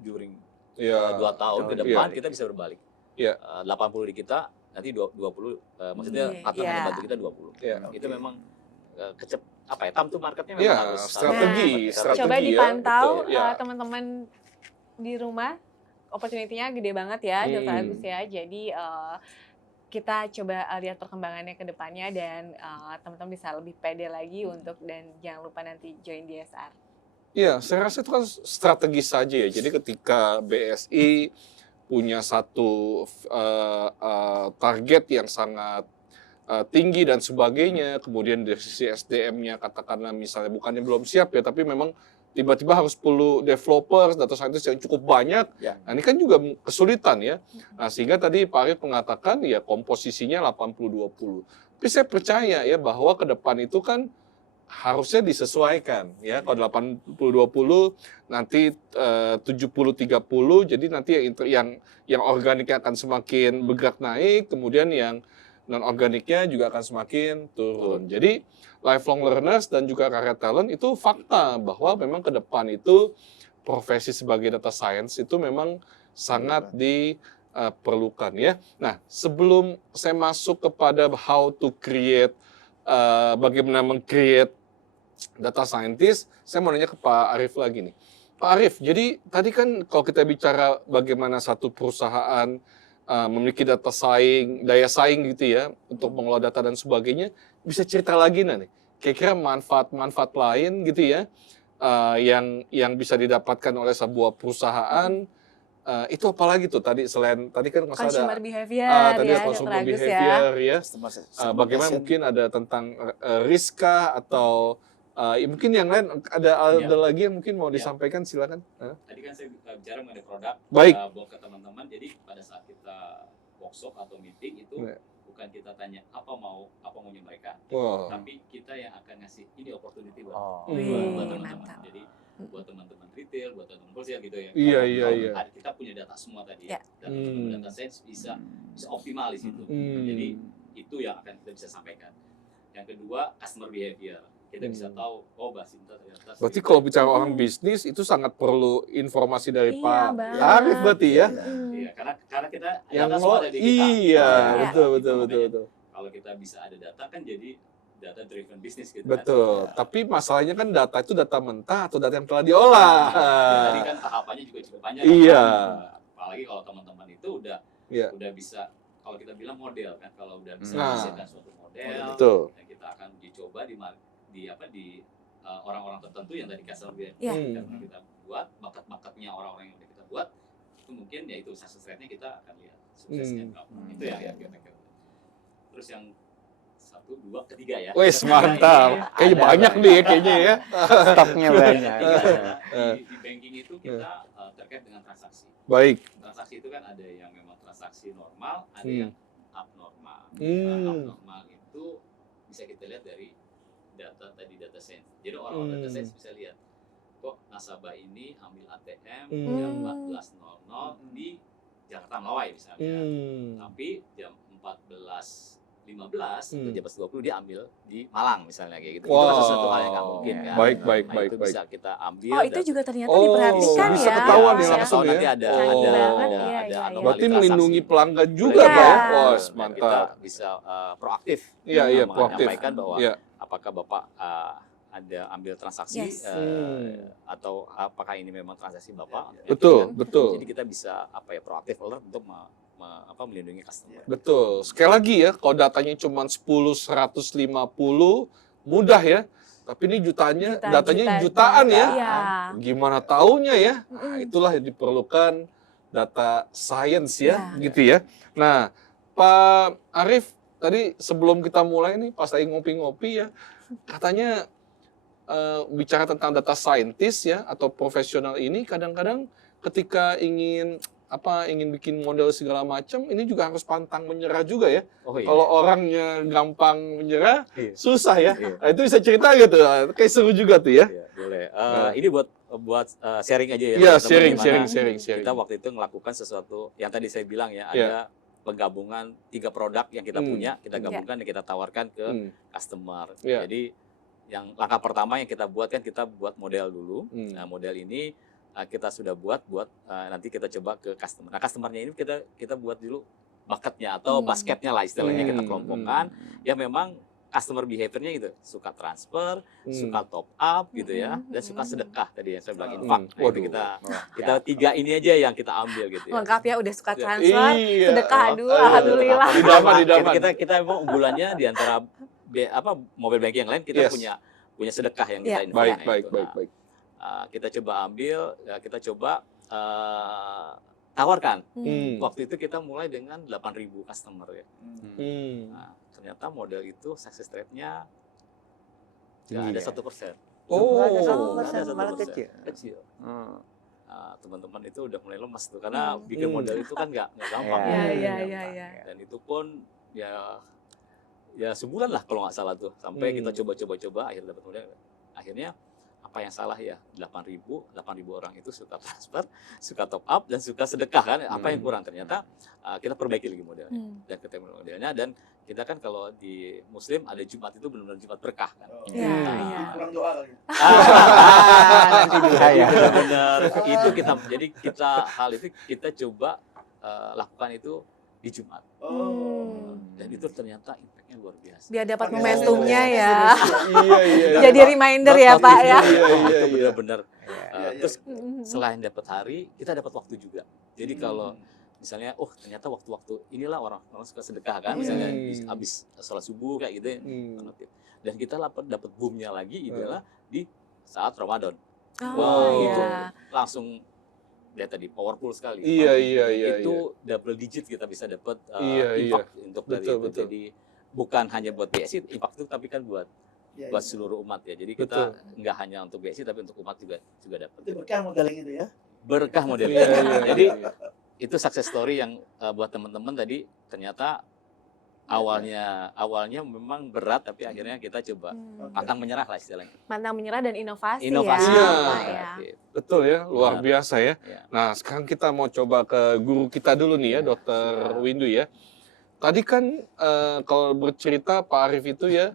during 2 tahun ke depan kita bisa berbalik. 80 di kita, nanti 20 maksudnya partner yang bantu kita 20. Itu memang time to marketnya memang harus strategi. Coba dipantau teman-teman di rumah, opportunity-nya gede banget ya, Dr. Agus ya. Jadi kita coba lihat perkembangannya ke depannya dan teman-teman bisa lebih pede lagi dan jangan lupa nanti join DSR. Iya, saya rasa itu kan strategi saja ya. Jadi ketika BSI punya satu target yang sangat tinggi dan sebagainya, kemudian dari sisi SDM-nya katakanlah misalnya bukannya belum siap ya, tapi memang tiba-tiba harus perlu developers, data scientist yang cukup banyak. Nah, ini kan juga kesulitan ya. Nah, sehingga tadi Pak Arif mengatakan ya komposisinya 80-20. Tapi saya percaya ya bahwa ke depan itu kan harusnya disesuaikan ya. Kalau 80-20 nanti 70-30, jadi nanti yang organiknya akan semakin bergerak naik, kemudian yang non-organiknya juga akan semakin turun. Jadi lifelong learners dan juga career talent itu fakta bahwa memang ke depan itu profesi sebagai data science itu memang sangat diperlukan ya. Nah, sebelum saya masuk kepada how to create, bagaimana meng-create data scientist, saya mau nanya ke Pak Arif lagi nih. Pak Arif, jadi tadi kan kalau kita bicara bagaimana satu perusahaan memiliki daya saing gitu ya, untuk mengelola data dan sebagainya, bisa cerita lagi nih, kira-kira manfaat-manfaat lain gitu ya, yang bisa didapatkan oleh sebuah perusahaan, itu apalagi tuh tadi selain tadi kan nggak consumer ada behavior tadi ya, consumer behavior ya, bagaimana mungkin ada tentang risk atau mungkin yang lain ada lagi yang mungkin mau disampaikan, silakan. Tadi kan saya bicara mengenai produk, baik, bawa ke teman-teman. Jadi pada saat kita workshop atau meeting itu bukan kita tanya apa maunya mereka, tapi kita yang akan ngasih ini opportunity buat teman-teman. Jadi buat teman-teman retail, buat teman-teman wholesale gitu ya. Iya. Kita punya data semua tadi, dan data science bisa optimal di situ. Jadi itu yang akan kita bisa sampaikan. Yang kedua, customer behavior. Kita bisa tahu, oh Mbak Sinta ternyata. Berarti kalau bicara orang bisnis itu sangat perlu informasi dari Iya, Pak banget. Arif berarti ya. Iya, karena kita Yang data semua ada di kita. iya, Iya. betul Gitu, betul betul makanya betul. Kalau kita bisa ada data kan jadi data driven business gitu. Betul. Kan. Tapi masalahnya kan data itu data mentah atau data yang telah diolah. Tadi kan tahapannya juga cukup banyak. Iya. Kan? Apalagi kalau teman-teman itu Iya. udah bisa, kalau kita bilang model kan, kalau udah bisa Nah. menghasilkan suatu model, Betul. ya kita akan dicoba di orang-orang tertentu yang tadi customer behavior Iya. yang kita buat, market-marketnya orang-orang yang udah kita buat, itu mungkin ya itu success rate-nya kita akan lihat suksesnya berapa. Itu yang kira-kira. Terus yang 1, 2, ketiga ya. Wes mantap. Kayaknya banyak nih ya kayaknya ya. Stoknya banyak. Di banking itu kita terkait dengan transaksi. Baik. Transaksi itu kan ada yang memang transaksi normal, ada Hmm. yang abnormal. Hmm. Abnormal itu bisa kita lihat dari data science. Jadi orang data science bisa lihat kok nasabah ini ambil ATM jam 14.00 di Jakarta Melawai misalnya. Tapi jam 14.15 atau jam 14.20 dia ambil di Malang misalnya kayak gitu. Itu kan Wow. sesuatu hal yang nggak mungkin kan. Baik, Nah, itu bisa kita ambil. Oh, itu juga ternyata Oh, diperhatikan bisa ya. ketahuan Mas, ya langsung ya. Nanti ada Canggih banget, iya, iya. anomali Berarti transaksi. melindungi pelanggan juga Iya. Pak ya. Wah, Dan kita mantap. bisa proaktif. Iya, iya, proaktif. Menyampaikan bahwa Iya. apakah Bapak ada ambil transaksi Yes. atau apakah ini memang transaksi Bapak? Ya, Betul, gitu kan. betul. Jadi kita bisa proaktif alert untuk melindungi customer. Betul. Sekali lagi ya, kalau datanya cuma 10, 150, mudah ya. Tapi ini datanya jutaan ya. Iya. Gimana taunya ya? Nah, Mm-mm. itulah yang diperlukan data science ya, Iya. gitu ya. Nah, Pak Arif, tadi sebelum kita mulai nih, pas lagi ngopi-ngopi ya, katanya bicara tentang data scientist ya, atau profesional ini kadang-kadang ketika ingin bikin model segala macam, ini juga harus pantang menyerah juga ya. Oh iya. Kalau orangnya gampang menyerah, Iya. susah ya. Iya. Nah, itu bisa cerita gitu, kayak seru juga tuh ya. Iya, boleh. Nah. Ini buat sharing aja ya. Iya, teman-teman, sharing. gimana Kita waktu itu melakukan sesuatu yang tadi saya bilang ya, Iya. ada penggabungan 3 produk yang kita punya, kita Iya. gabungkan dan kita tawarkan ke customer. Iya. Jadi yang langkah pertama yang kita buat kan kita buat model dulu. Hmm. Nah, model ini kita sudah buat nanti kita coba ke customer. Nah, customernya ini kita buat dulu bucketnya atau basketnya lah istilahnya kita kelompokkan. Ya memang customer behavior-nya gitu, suka transfer, suka top up gitu ya, dan suka sedekah tadi yang saya bilang infak. Nah, itu Waduh. kita 3 ini aja yang kita ambil gitu ya. Lengkap ya, udah suka Iya. transfer, Iya. sedekah, aduh, Iya. alhamdulillah. Idaman. Kita emang unggulannya di antara mobile banking yang lain kita Yes. punya sedekah yang kita Iya. infak. Baik, Nah, baik, itu. baik, Nah, baik. kita coba ambil, kita coba tawarkan. Waktu itu kita mulai dengan 8.000 customer ya. Nah, ternyata model itu success rate-nya nggak ada 1%. Oh. Nggak ada Nggak 1%, ada malah 1%. kecil. Kecil. Hmm. Nah, teman-teman itu udah mulai lemas tuh karena bikin model itu kan nggak gampang. Iya. Dan itu pun ya sebulan lah kalau nggak salah tuh sampai kita coba akhirnya dapat model. Akhirnya apa yang salah ya, 8.000 orang itu suka transfer, suka top up dan suka sedekah kan, apa yang kurang ternyata kita perbaiki lagi modelnya dan ketemu modelnya. Dan kita kan kalau di Muslim ada Jumat itu benar-benar Jumat berkah kan. Iya. Kurang doa kali. Nanti juga ya. Benar-benar itu kita hal itu kita coba lakukan itu di Jumat. Dan itu ternyata impact-nya luar biasa. Biar dapat Pakai momentumnya sistem ya. Iya. Jadi reminder ya Pak ya. Itu benar-benar. Iya. Terus selain dapat hari, kita dapat waktu juga. Jadi kalau misalnya, ternyata waktu-waktu inilah orang suka sedekah kan, misalnya habis sholat subuh kayak gitu. Dan kita dapat boomnya lagi adalah di saat Ramadan. Oh Itu iya. langsung dia tadi powerful sekali. Iya. Itu double digit kita bisa dapat Iya. impact untuk dari Betul, itu. betul. Jadi bukan hanya buat BSI impact itu, tapi kan buat seluruh umat ya. Jadi kita nggak hanya untuk BSI tapi untuk umat juga dapat. Itu berkah modeling itu ya. Berkah model. Iya. Jadi itu success story yang buat teman-teman tadi ternyata awalnya memang berat tapi akhirnya kita coba pantang menyerah lah istilahnya. Pantang menyerah dan inovasi, Inovasi ya, Iya. Pak ya. Betul ya, luar Benar. biasa ya. Iya. Nah, sekarang kita mau coba ke guru kita dulu nih ya, Dokter Windu ya. Tadi kan kalau bercerita Pak Arif itu ya,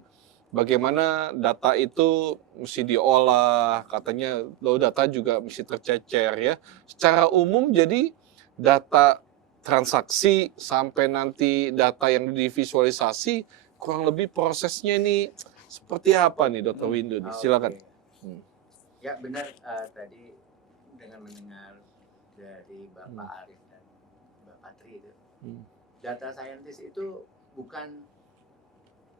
bagaimana data itu mesti diolah, katanya data juga mesti tercecer ya. Secara umum jadi data transaksi sampai nanti data yang divisualisasi, kurang lebih prosesnya ini seperti apa nih Dr. Windu? Silakan. Ya benar, tadi dengan mendengar dari Bapak Arif dan Bapak Tri itu, data scientist itu bukan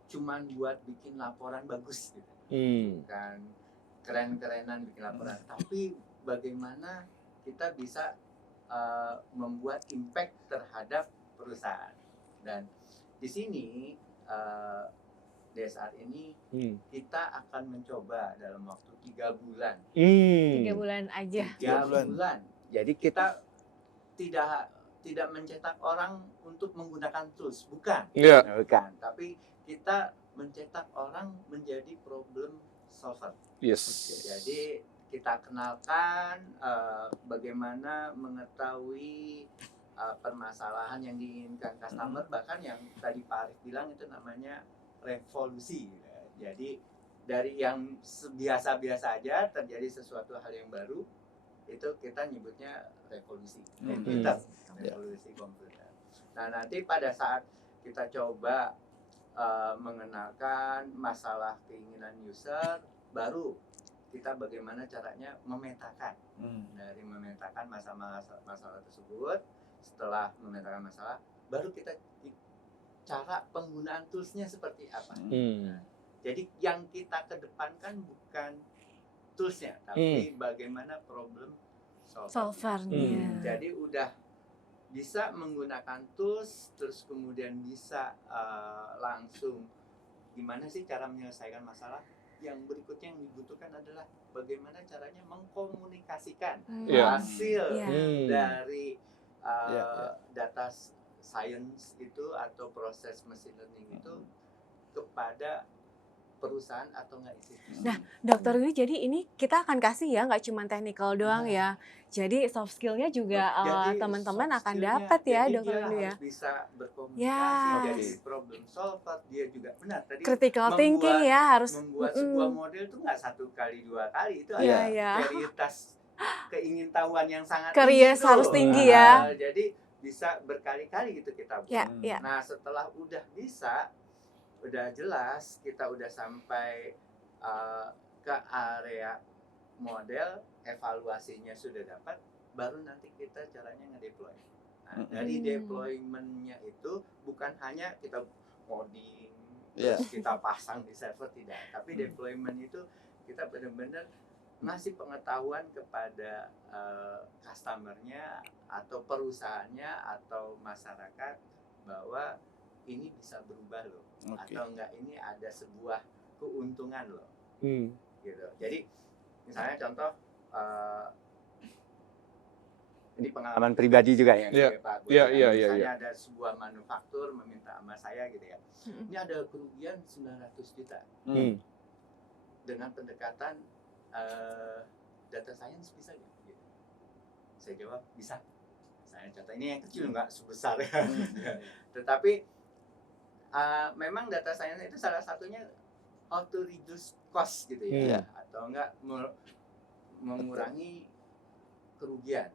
cuman buat bikin laporan bagus gitu, bukan keren-kerenan bikin laporan, tapi bagaimana kita bisa membuat impact terhadap perusahaan. Dan di sini saat ini kita akan mencoba dalam waktu 3 bulan. 3 bulan aja. 3 bulan. Jadi kita tidak mencetak orang untuk menggunakan tools, bukan. Bukan. Tapi kita mencetak orang menjadi problem solver. Yes. Jadi kita kenalkan bagaimana mengetahui permasalahan yang diinginkan customer, bahkan yang tadi Pak Arif bilang itu namanya revolusi. Jadi dari yang biasa-biasa aja terjadi sesuatu hal yang baru, itu kita nyebutnya revolusi komputer, revolusi komputer. Nah nanti pada saat kita coba mengenalkan masalah keinginan user, baru kita bagaimana caranya memetakan. Dari memetakan masalah tersebut, setelah memetakan masalah, baru kita cara penggunaan toolsnya seperti apa. Nah, jadi yang kita kedepankan bukan toolsnya, tapi bagaimana problem solvernya. Jadi udah bisa menggunakan tools, terus kemudian bisa langsung gimana sih cara menyelesaikan masalah. Yang berikutnya yang dibutuhkan adalah bagaimana caranya mengkomunikasikan hasil dari data science itu atau proses machine learning itu kepada perusahaan atau enggak institusi. Nah, Dokter Windu, jadi ini kita akan kasih ya, nggak cuma technical doang ya. Jadi soft skill-nya juga teman-teman akan dapat ya, Dokter Windu ya. Harus bisa berkomunikasi, jadi problem solver, dia juga benar tadi. Critical thinking ya harus. Membuat sebuah model itu nggak 1 kali 2 kali, itu ada varietas keingintahuan yang sangat tinggi. Harus tinggi ya. Jadi bisa berkali-kali gitu kita buat. Nah setelah udah bisa, udah jelas, kita udah sampai ke area model, evaluasinya sudah dapat, baru nanti kita caranya ngedeploy. Nah, dari deployment-nya itu bukan hanya kita coding, terus kita pasang di server, tidak. Tapi deployment itu kita benar-benar ngasih pengetahuan kepada customer-nya atau perusahaannya atau masyarakat bahwa ini bisa berubah loh, atau enggak ini ada sebuah keuntungan loh, gitu. Jadi misalnya contoh, ini pengalaman pribadi juga ya, Pak. Misalnya ada sebuah manufaktur meminta sama saya gitu ya, ini ada kerugian 900 juta, dengan pendekatan data science bisa nggak? Gitu. Saya jawab bisa. Saya catat ini yang kecil nggak sebesar, tetapi memang data science itu salah satunya how to reduce cost gitu ya, atau enggak mengurangi kerugian.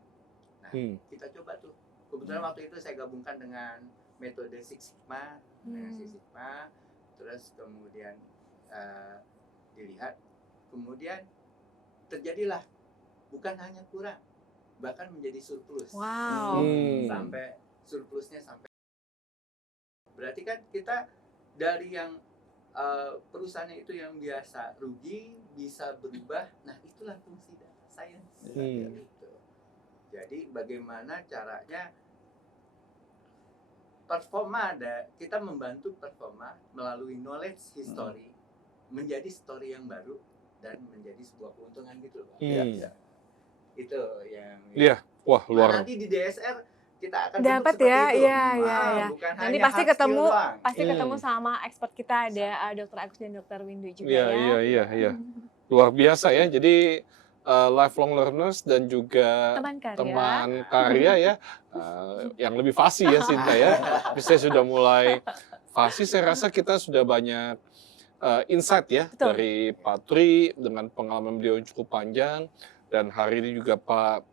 Nah, kita coba tuh. Kebetulan waktu itu saya gabungkan dengan metode Six Sigma, terus kemudian dilihat, kemudian terjadilah bukan hanya kurang, bahkan menjadi surplus. Sampai surplusnya sampai. Berarti kan kita dari yang perusahaannya itu yang biasa rugi bisa berubah. Nah itulah fungsi data science. Gitu. Jadi bagaimana caranya performa, kita membantu performa melalui knowledge history menjadi story yang baru dan menjadi sebuah keuntungan gitu loh. Itu yang. Wah luar. Nanti di DSR kita akan dapat ya, iya. Nanti pasti ketemu sama expert kita, ada Dr. Agus dan Dr. Windu juga ya. Iya. Luar biasa ya. Jadi lifelong learners dan juga teman karya ya, yang lebih fasih ya Sinta ya. Saya sudah mulai fasih, saya rasa kita sudah banyak insight ya Betul. dari Pak Tri dengan pengalaman beliau yang cukup panjang, dan hari ini juga Pak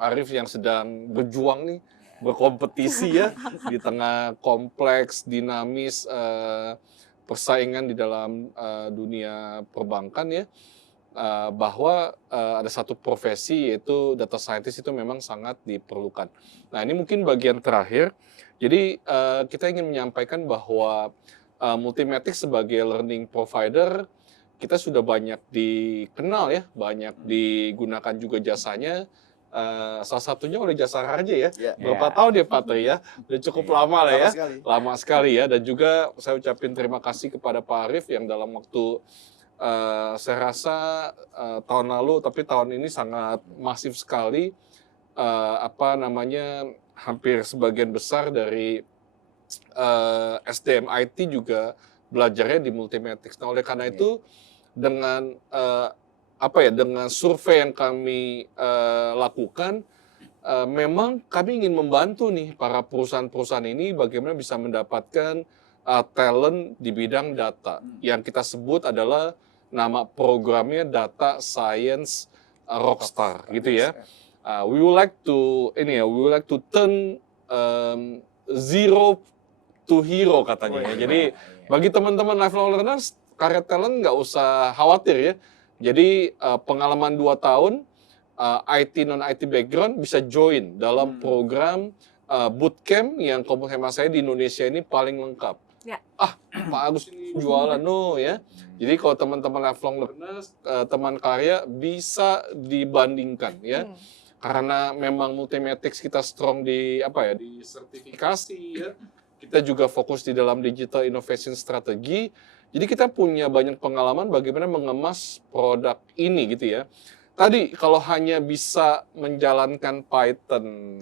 Arif yang sedang berjuang nih, berkompetisi ya di tengah kompleks, dinamis persaingan di dalam dunia perbankan ya. Bahwa ada satu profesi yaitu data scientist itu memang sangat diperlukan. Nah ini mungkin bagian terakhir. Jadi kita ingin menyampaikan bahwa Multimatic sebagai learning provider kita sudah banyak dikenal ya, banyak digunakan juga jasanya. Salah satunya oleh Jasa Raja ya. Berapa tahun ya Pak Tri ya? Udah cukup lama lah ya. Lama sekali ya. Dan juga saya ucapin terima kasih kepada Pak Arif yang dalam waktu saya rasa tahun lalu, tapi tahun ini sangat masif sekali. Hampir sebagian besar dari SDM IT juga belajarnya di Multimatic. Nah, oleh karena itu dengan dengan survei yang kami lakukan, memang kami ingin membantu nih para perusahaan-perusahaan ini bagaimana bisa mendapatkan talent di bidang data. Yang kita sebut adalah nama programnya Data Science Rockstar, gitu ya. We would like to turn zero to hero katanya. Jadi bagi teman-teman lifelong learners, karir talent nggak usah khawatir ya. Jadi pengalaman 2 tahun, IT non-IT background bisa join dalam program bootcamp yang kalau hemat saya di Indonesia ini paling lengkap. Ya. Pak Agus ini jualan ya. Jadi kalau teman-teman lifelong learners, teman karya bisa dibandingkan ya. Karena memang Multimatic kita strong di di sertifikasi ya. Kita juga fokus di dalam digital innovation strategy. Jadi kita punya banyak pengalaman bagaimana mengemas produk ini gitu ya. Tadi kalau hanya bisa menjalankan Python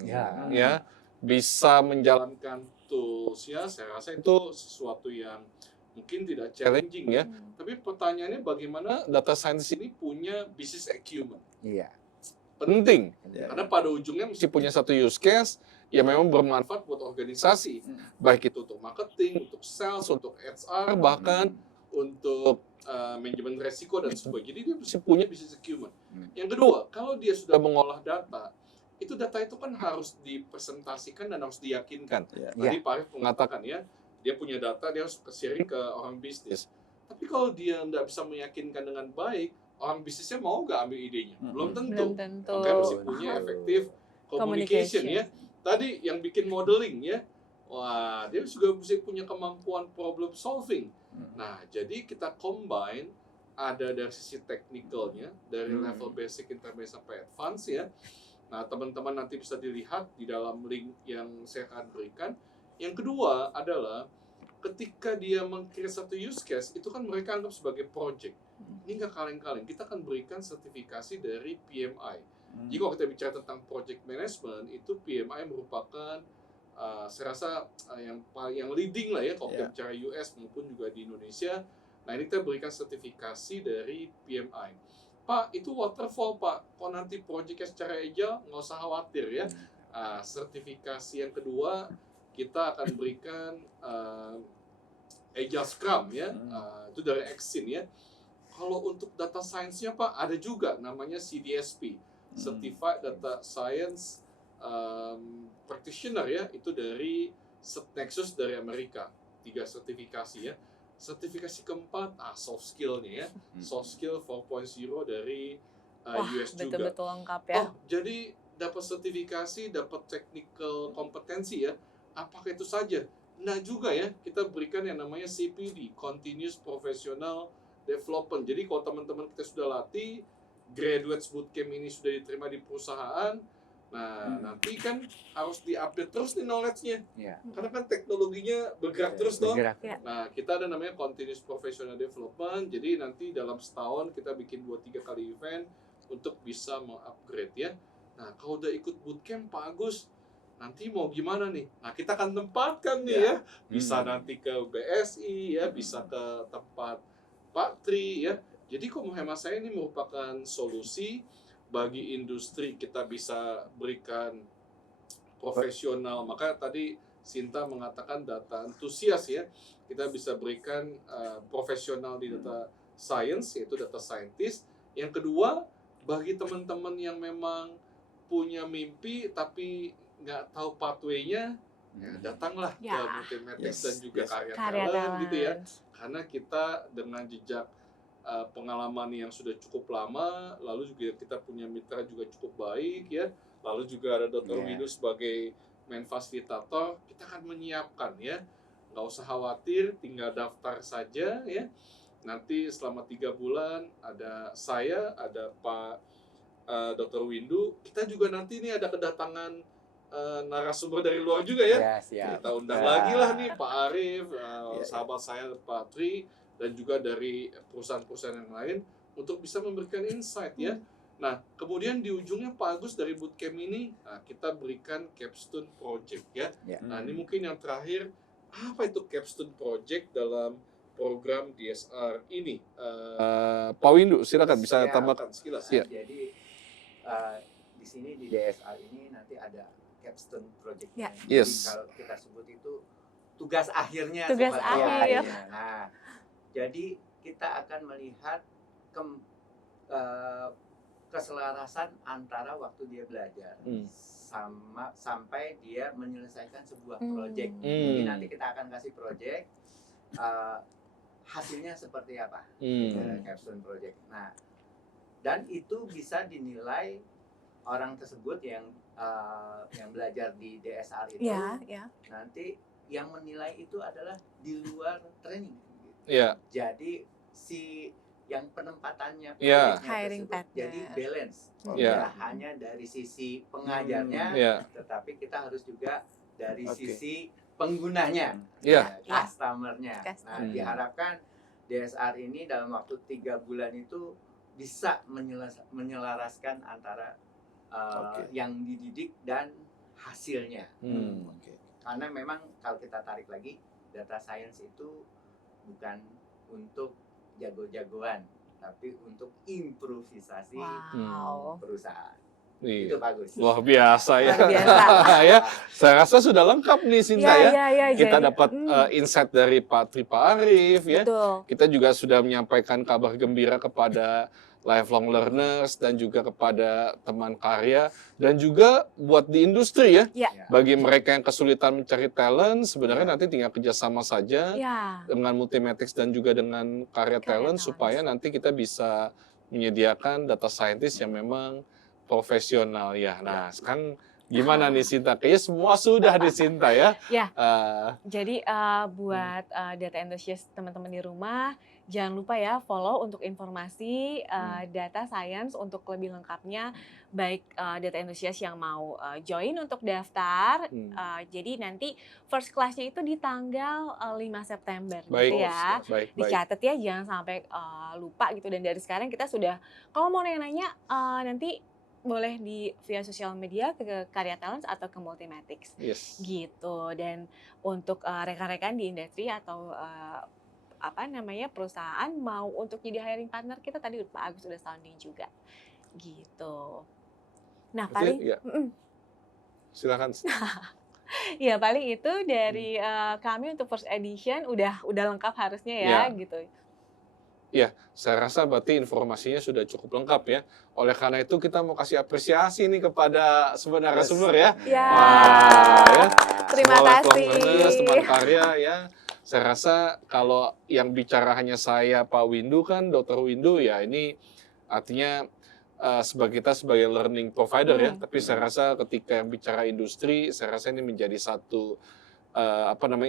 ya, bisa menjalankan tools ya, saya rasa itu sesuatu yang mungkin tidak challenging ya. Tapi pertanyaannya bagaimana data science ini punya business acumen. Iya. Penting. Karena pada ujungnya mesti punya satu use case yang memang bermanfaat buat organisasi. Baik itu untuk marketing, untuk sales, untuk HR, bahkan untuk manajemen resiko dan sebagainya. Jadi dia mesti punya business acumen. Yang kedua, kalau dia sudah mengolah data, itu data itu kan harus dipresentasikan dan harus diyakinkan. Tadi Pak Arif mengatakan ya, dia punya data, dia harus sharing ke orang bisnis. Tapi kalau dia nggak bisa meyakinkan dengan baik, orang bisnisnya mau nggak ambil idenya? Belum tentu. Makanya mesti punya effective communication ya. Tadi yang bikin modeling ya, wah dia juga mesti punya kemampuan problem solving. Nah jadi kita combine ada dari sisi teknikalnya, dari level basic, intermediate sampai advance ya. Nah teman-teman nanti bisa dilihat di dalam link yang saya akan berikan. Yang kedua adalah ketika dia meng-create satu use case, itu kan mereka anggap sebagai project. Ini nggak kaleng-kaleng, kita akan berikan sertifikasi dari PMI. Jadi kalau kita bicara tentang project management, itu PMI merupakan saya rasa yang leading lah ya kalau kita bicara US maupun juga di Indonesia. Nah ini kita berikan sertifikasi dari PMI. Pak, itu waterfall Pak, kalau nanti projectnya secara agile nggak usah khawatir ya. Sertifikasi yang kedua kita akan berikan Agile Scrum ya, itu dari Exin ya. Kalau untuk data science-nya Pak, ada juga namanya CDSP, Certified Data Science Practitioner ya, itu dari Nexus dari Amerika, 3 sertifikasi ya. Sertifikasi keempat, soft skill-nya ya, soft skill 4.0 dari US juga. Betul-betul lengkap ya. Jadi dapat sertifikasi, dapat technical kompetensi ya. Apakah itu saja? Nah juga ya, kita berikan yang namanya CPD, Continuous Professional Development. Jadi kalau teman-teman kita sudah latih, graduates bootcamp ini sudah diterima di perusahaan, nah nanti kan harus di-update terus nih knowledge-nya. Karena kan teknologinya bergerak terus dong. Nah kita ada namanya Continuous Professional Development, jadi nanti dalam setahun kita bikin 2-3 kali event untuk bisa meng-upgrade ya. Nah kalau udah ikut bootcamp Pak Agus, nanti mau gimana nih? Nah kita akan tempatkan nih ya, bisa nanti ke BSI ya, bisa ke tempat Pak Tri ya. Jadi kalau hemat saya ini merupakan solusi bagi industri, kita bisa berikan profesional. Maka tadi Sinta mengatakan data antusias ya. Kita bisa berikan profesional di data science, yaitu data scientist. Yang kedua, bagi teman-teman yang memang punya mimpi tapi nggak tahu pathway-nya, ya datanglah ke Multimatics dan juga karya talent gitu ya. Karena kita dengan jejak pengalaman yang sudah cukup lama, lalu juga kita punya mitra juga cukup baik ya. Lalu juga ada Dr. Windu sebagai main fasilitator, kita akan menyiapkan ya. Nggak usah khawatir, tinggal daftar saja ya. Nanti selama 3 bulan ada saya, ada Pak Dr. Windu. Kita juga nanti ini ada kedatangan narasumber dari luar juga ya. Siap. Kita undang lagi lah nih Pak Arif, sahabat saya Pak Tri, dan juga dari perusahaan-perusahaan yang lain untuk bisa memberikan insight ya. Nah, kemudian di ujungnya Pak Agus dari bootcamp ini, kita berikan capstone project ya. Nah, ini mungkin yang terakhir, apa itu capstone project dalam program DSR ini? Pak Windu, silakan bisa tambahkan sekilas. Ya. Jadi di sini di DSR ini nanti ada capstone project. Yes. Kalau kita sebut itu tugas akhirnya. Tugas akhir. Nah, jadi kita akan melihat keselarasan antara waktu dia belajar sampai dia menyelesaikan sebuah proyek. Jadi nanti kita akan kasih proyek, hasilnya seperti apa, capstone project. Nah, dan itu bisa dinilai orang tersebut yang belajar di DSR itu. Nanti yang menilai itu adalah di luar training. Jadi si yang penempatannya hiring tersebut jadi balance. Hanya dari sisi pengajarnya, tetapi kita harus juga dari sisi penggunanya, customer-nya. Nah, diharapkan DSR ini dalam waktu 3 bulan itu bisa menyelaraskan antara yang dididik dan hasilnya. Karena memang kalau kita tarik lagi, data science itu bukan untuk jago-jagoan, tapi untuk improvisasi perusahaan. Itu bagus. Luar biasa ya. Ya, saya rasa sudah lengkap nih Sinta ya. Kita dapat insight dari Pak Tri, Pak Arif ya. Kita juga sudah menyampaikan kabar gembira kepada lifelong learners dan juga kepada teman karya dan juga buat di industri ya. Bagi mereka yang kesulitan mencari talent, sebenarnya nanti tinggal kerjasama saja dengan Multimatics dan juga dengan karya talent supaya nanti kita bisa menyediakan data scientist yang memang profesional ya. Nah, sekarang gimana nih Sinta? Kayaknya semua sudah di Sinta ya. Jadi buat data enthusiast teman-teman di rumah, jangan lupa ya follow untuk informasi data science untuk lebih lengkapnya, baik data enthusiast yang mau join untuk daftar. Jadi nanti first class-nya itu di tanggal 5 September gitu ya. Dicatat ya, jangan sampai lupa gitu. Dan dari sekarang kita sudah, kalau mau nanya-nanya nanti boleh di via sosial media ke Karya Talents atau ke Multimatics gitu. Dan untuk rekan-rekan di industri atau perusahaan mau untuk jadi hiring partner kita, tadi Pak Agus sudah sounding juga gitu. Nah, paling silakan. Ya, paling itu dari kami untuk first edition udah lengkap harusnya ya gitu. Ya, saya rasa berarti informasinya sudah cukup lengkap ya. Oleh karena itu kita mau kasih apresiasi nih kepada narasumber ya. Terima kasih. Teman karya ya. Saya rasa kalau yang bicara hanya saya, Pak Windu kan, Dr. Windu ya, ini artinya kita sebagai learning provider ya. Tapi saya rasa ketika yang bicara industri, saya rasa ini menjadi satu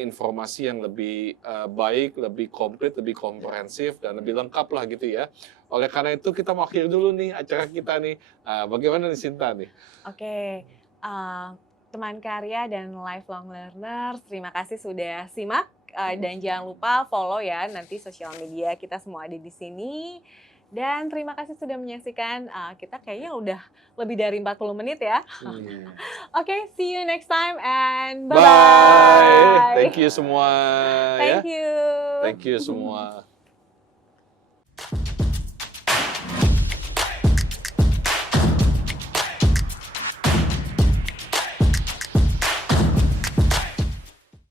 informasi yang lebih baik, lebih komplit, lebih komprehensif dan lebih lengkap lah gitu ya. Oleh karena itu kita mau akhir dulu nih acara kita nih. Bagaimana nih Sinta nih? Oke, teman karya dan lifelong learners, terima kasih sudah simak dan jangan lupa follow ya nanti sosial media kita semua ada di sini. Dan terima kasih sudah menyaksikan, kita kayaknya udah lebih dari 40 menit ya. Oke, see you next time and bye-bye. Thank you semua. Thank you. Thank you semua.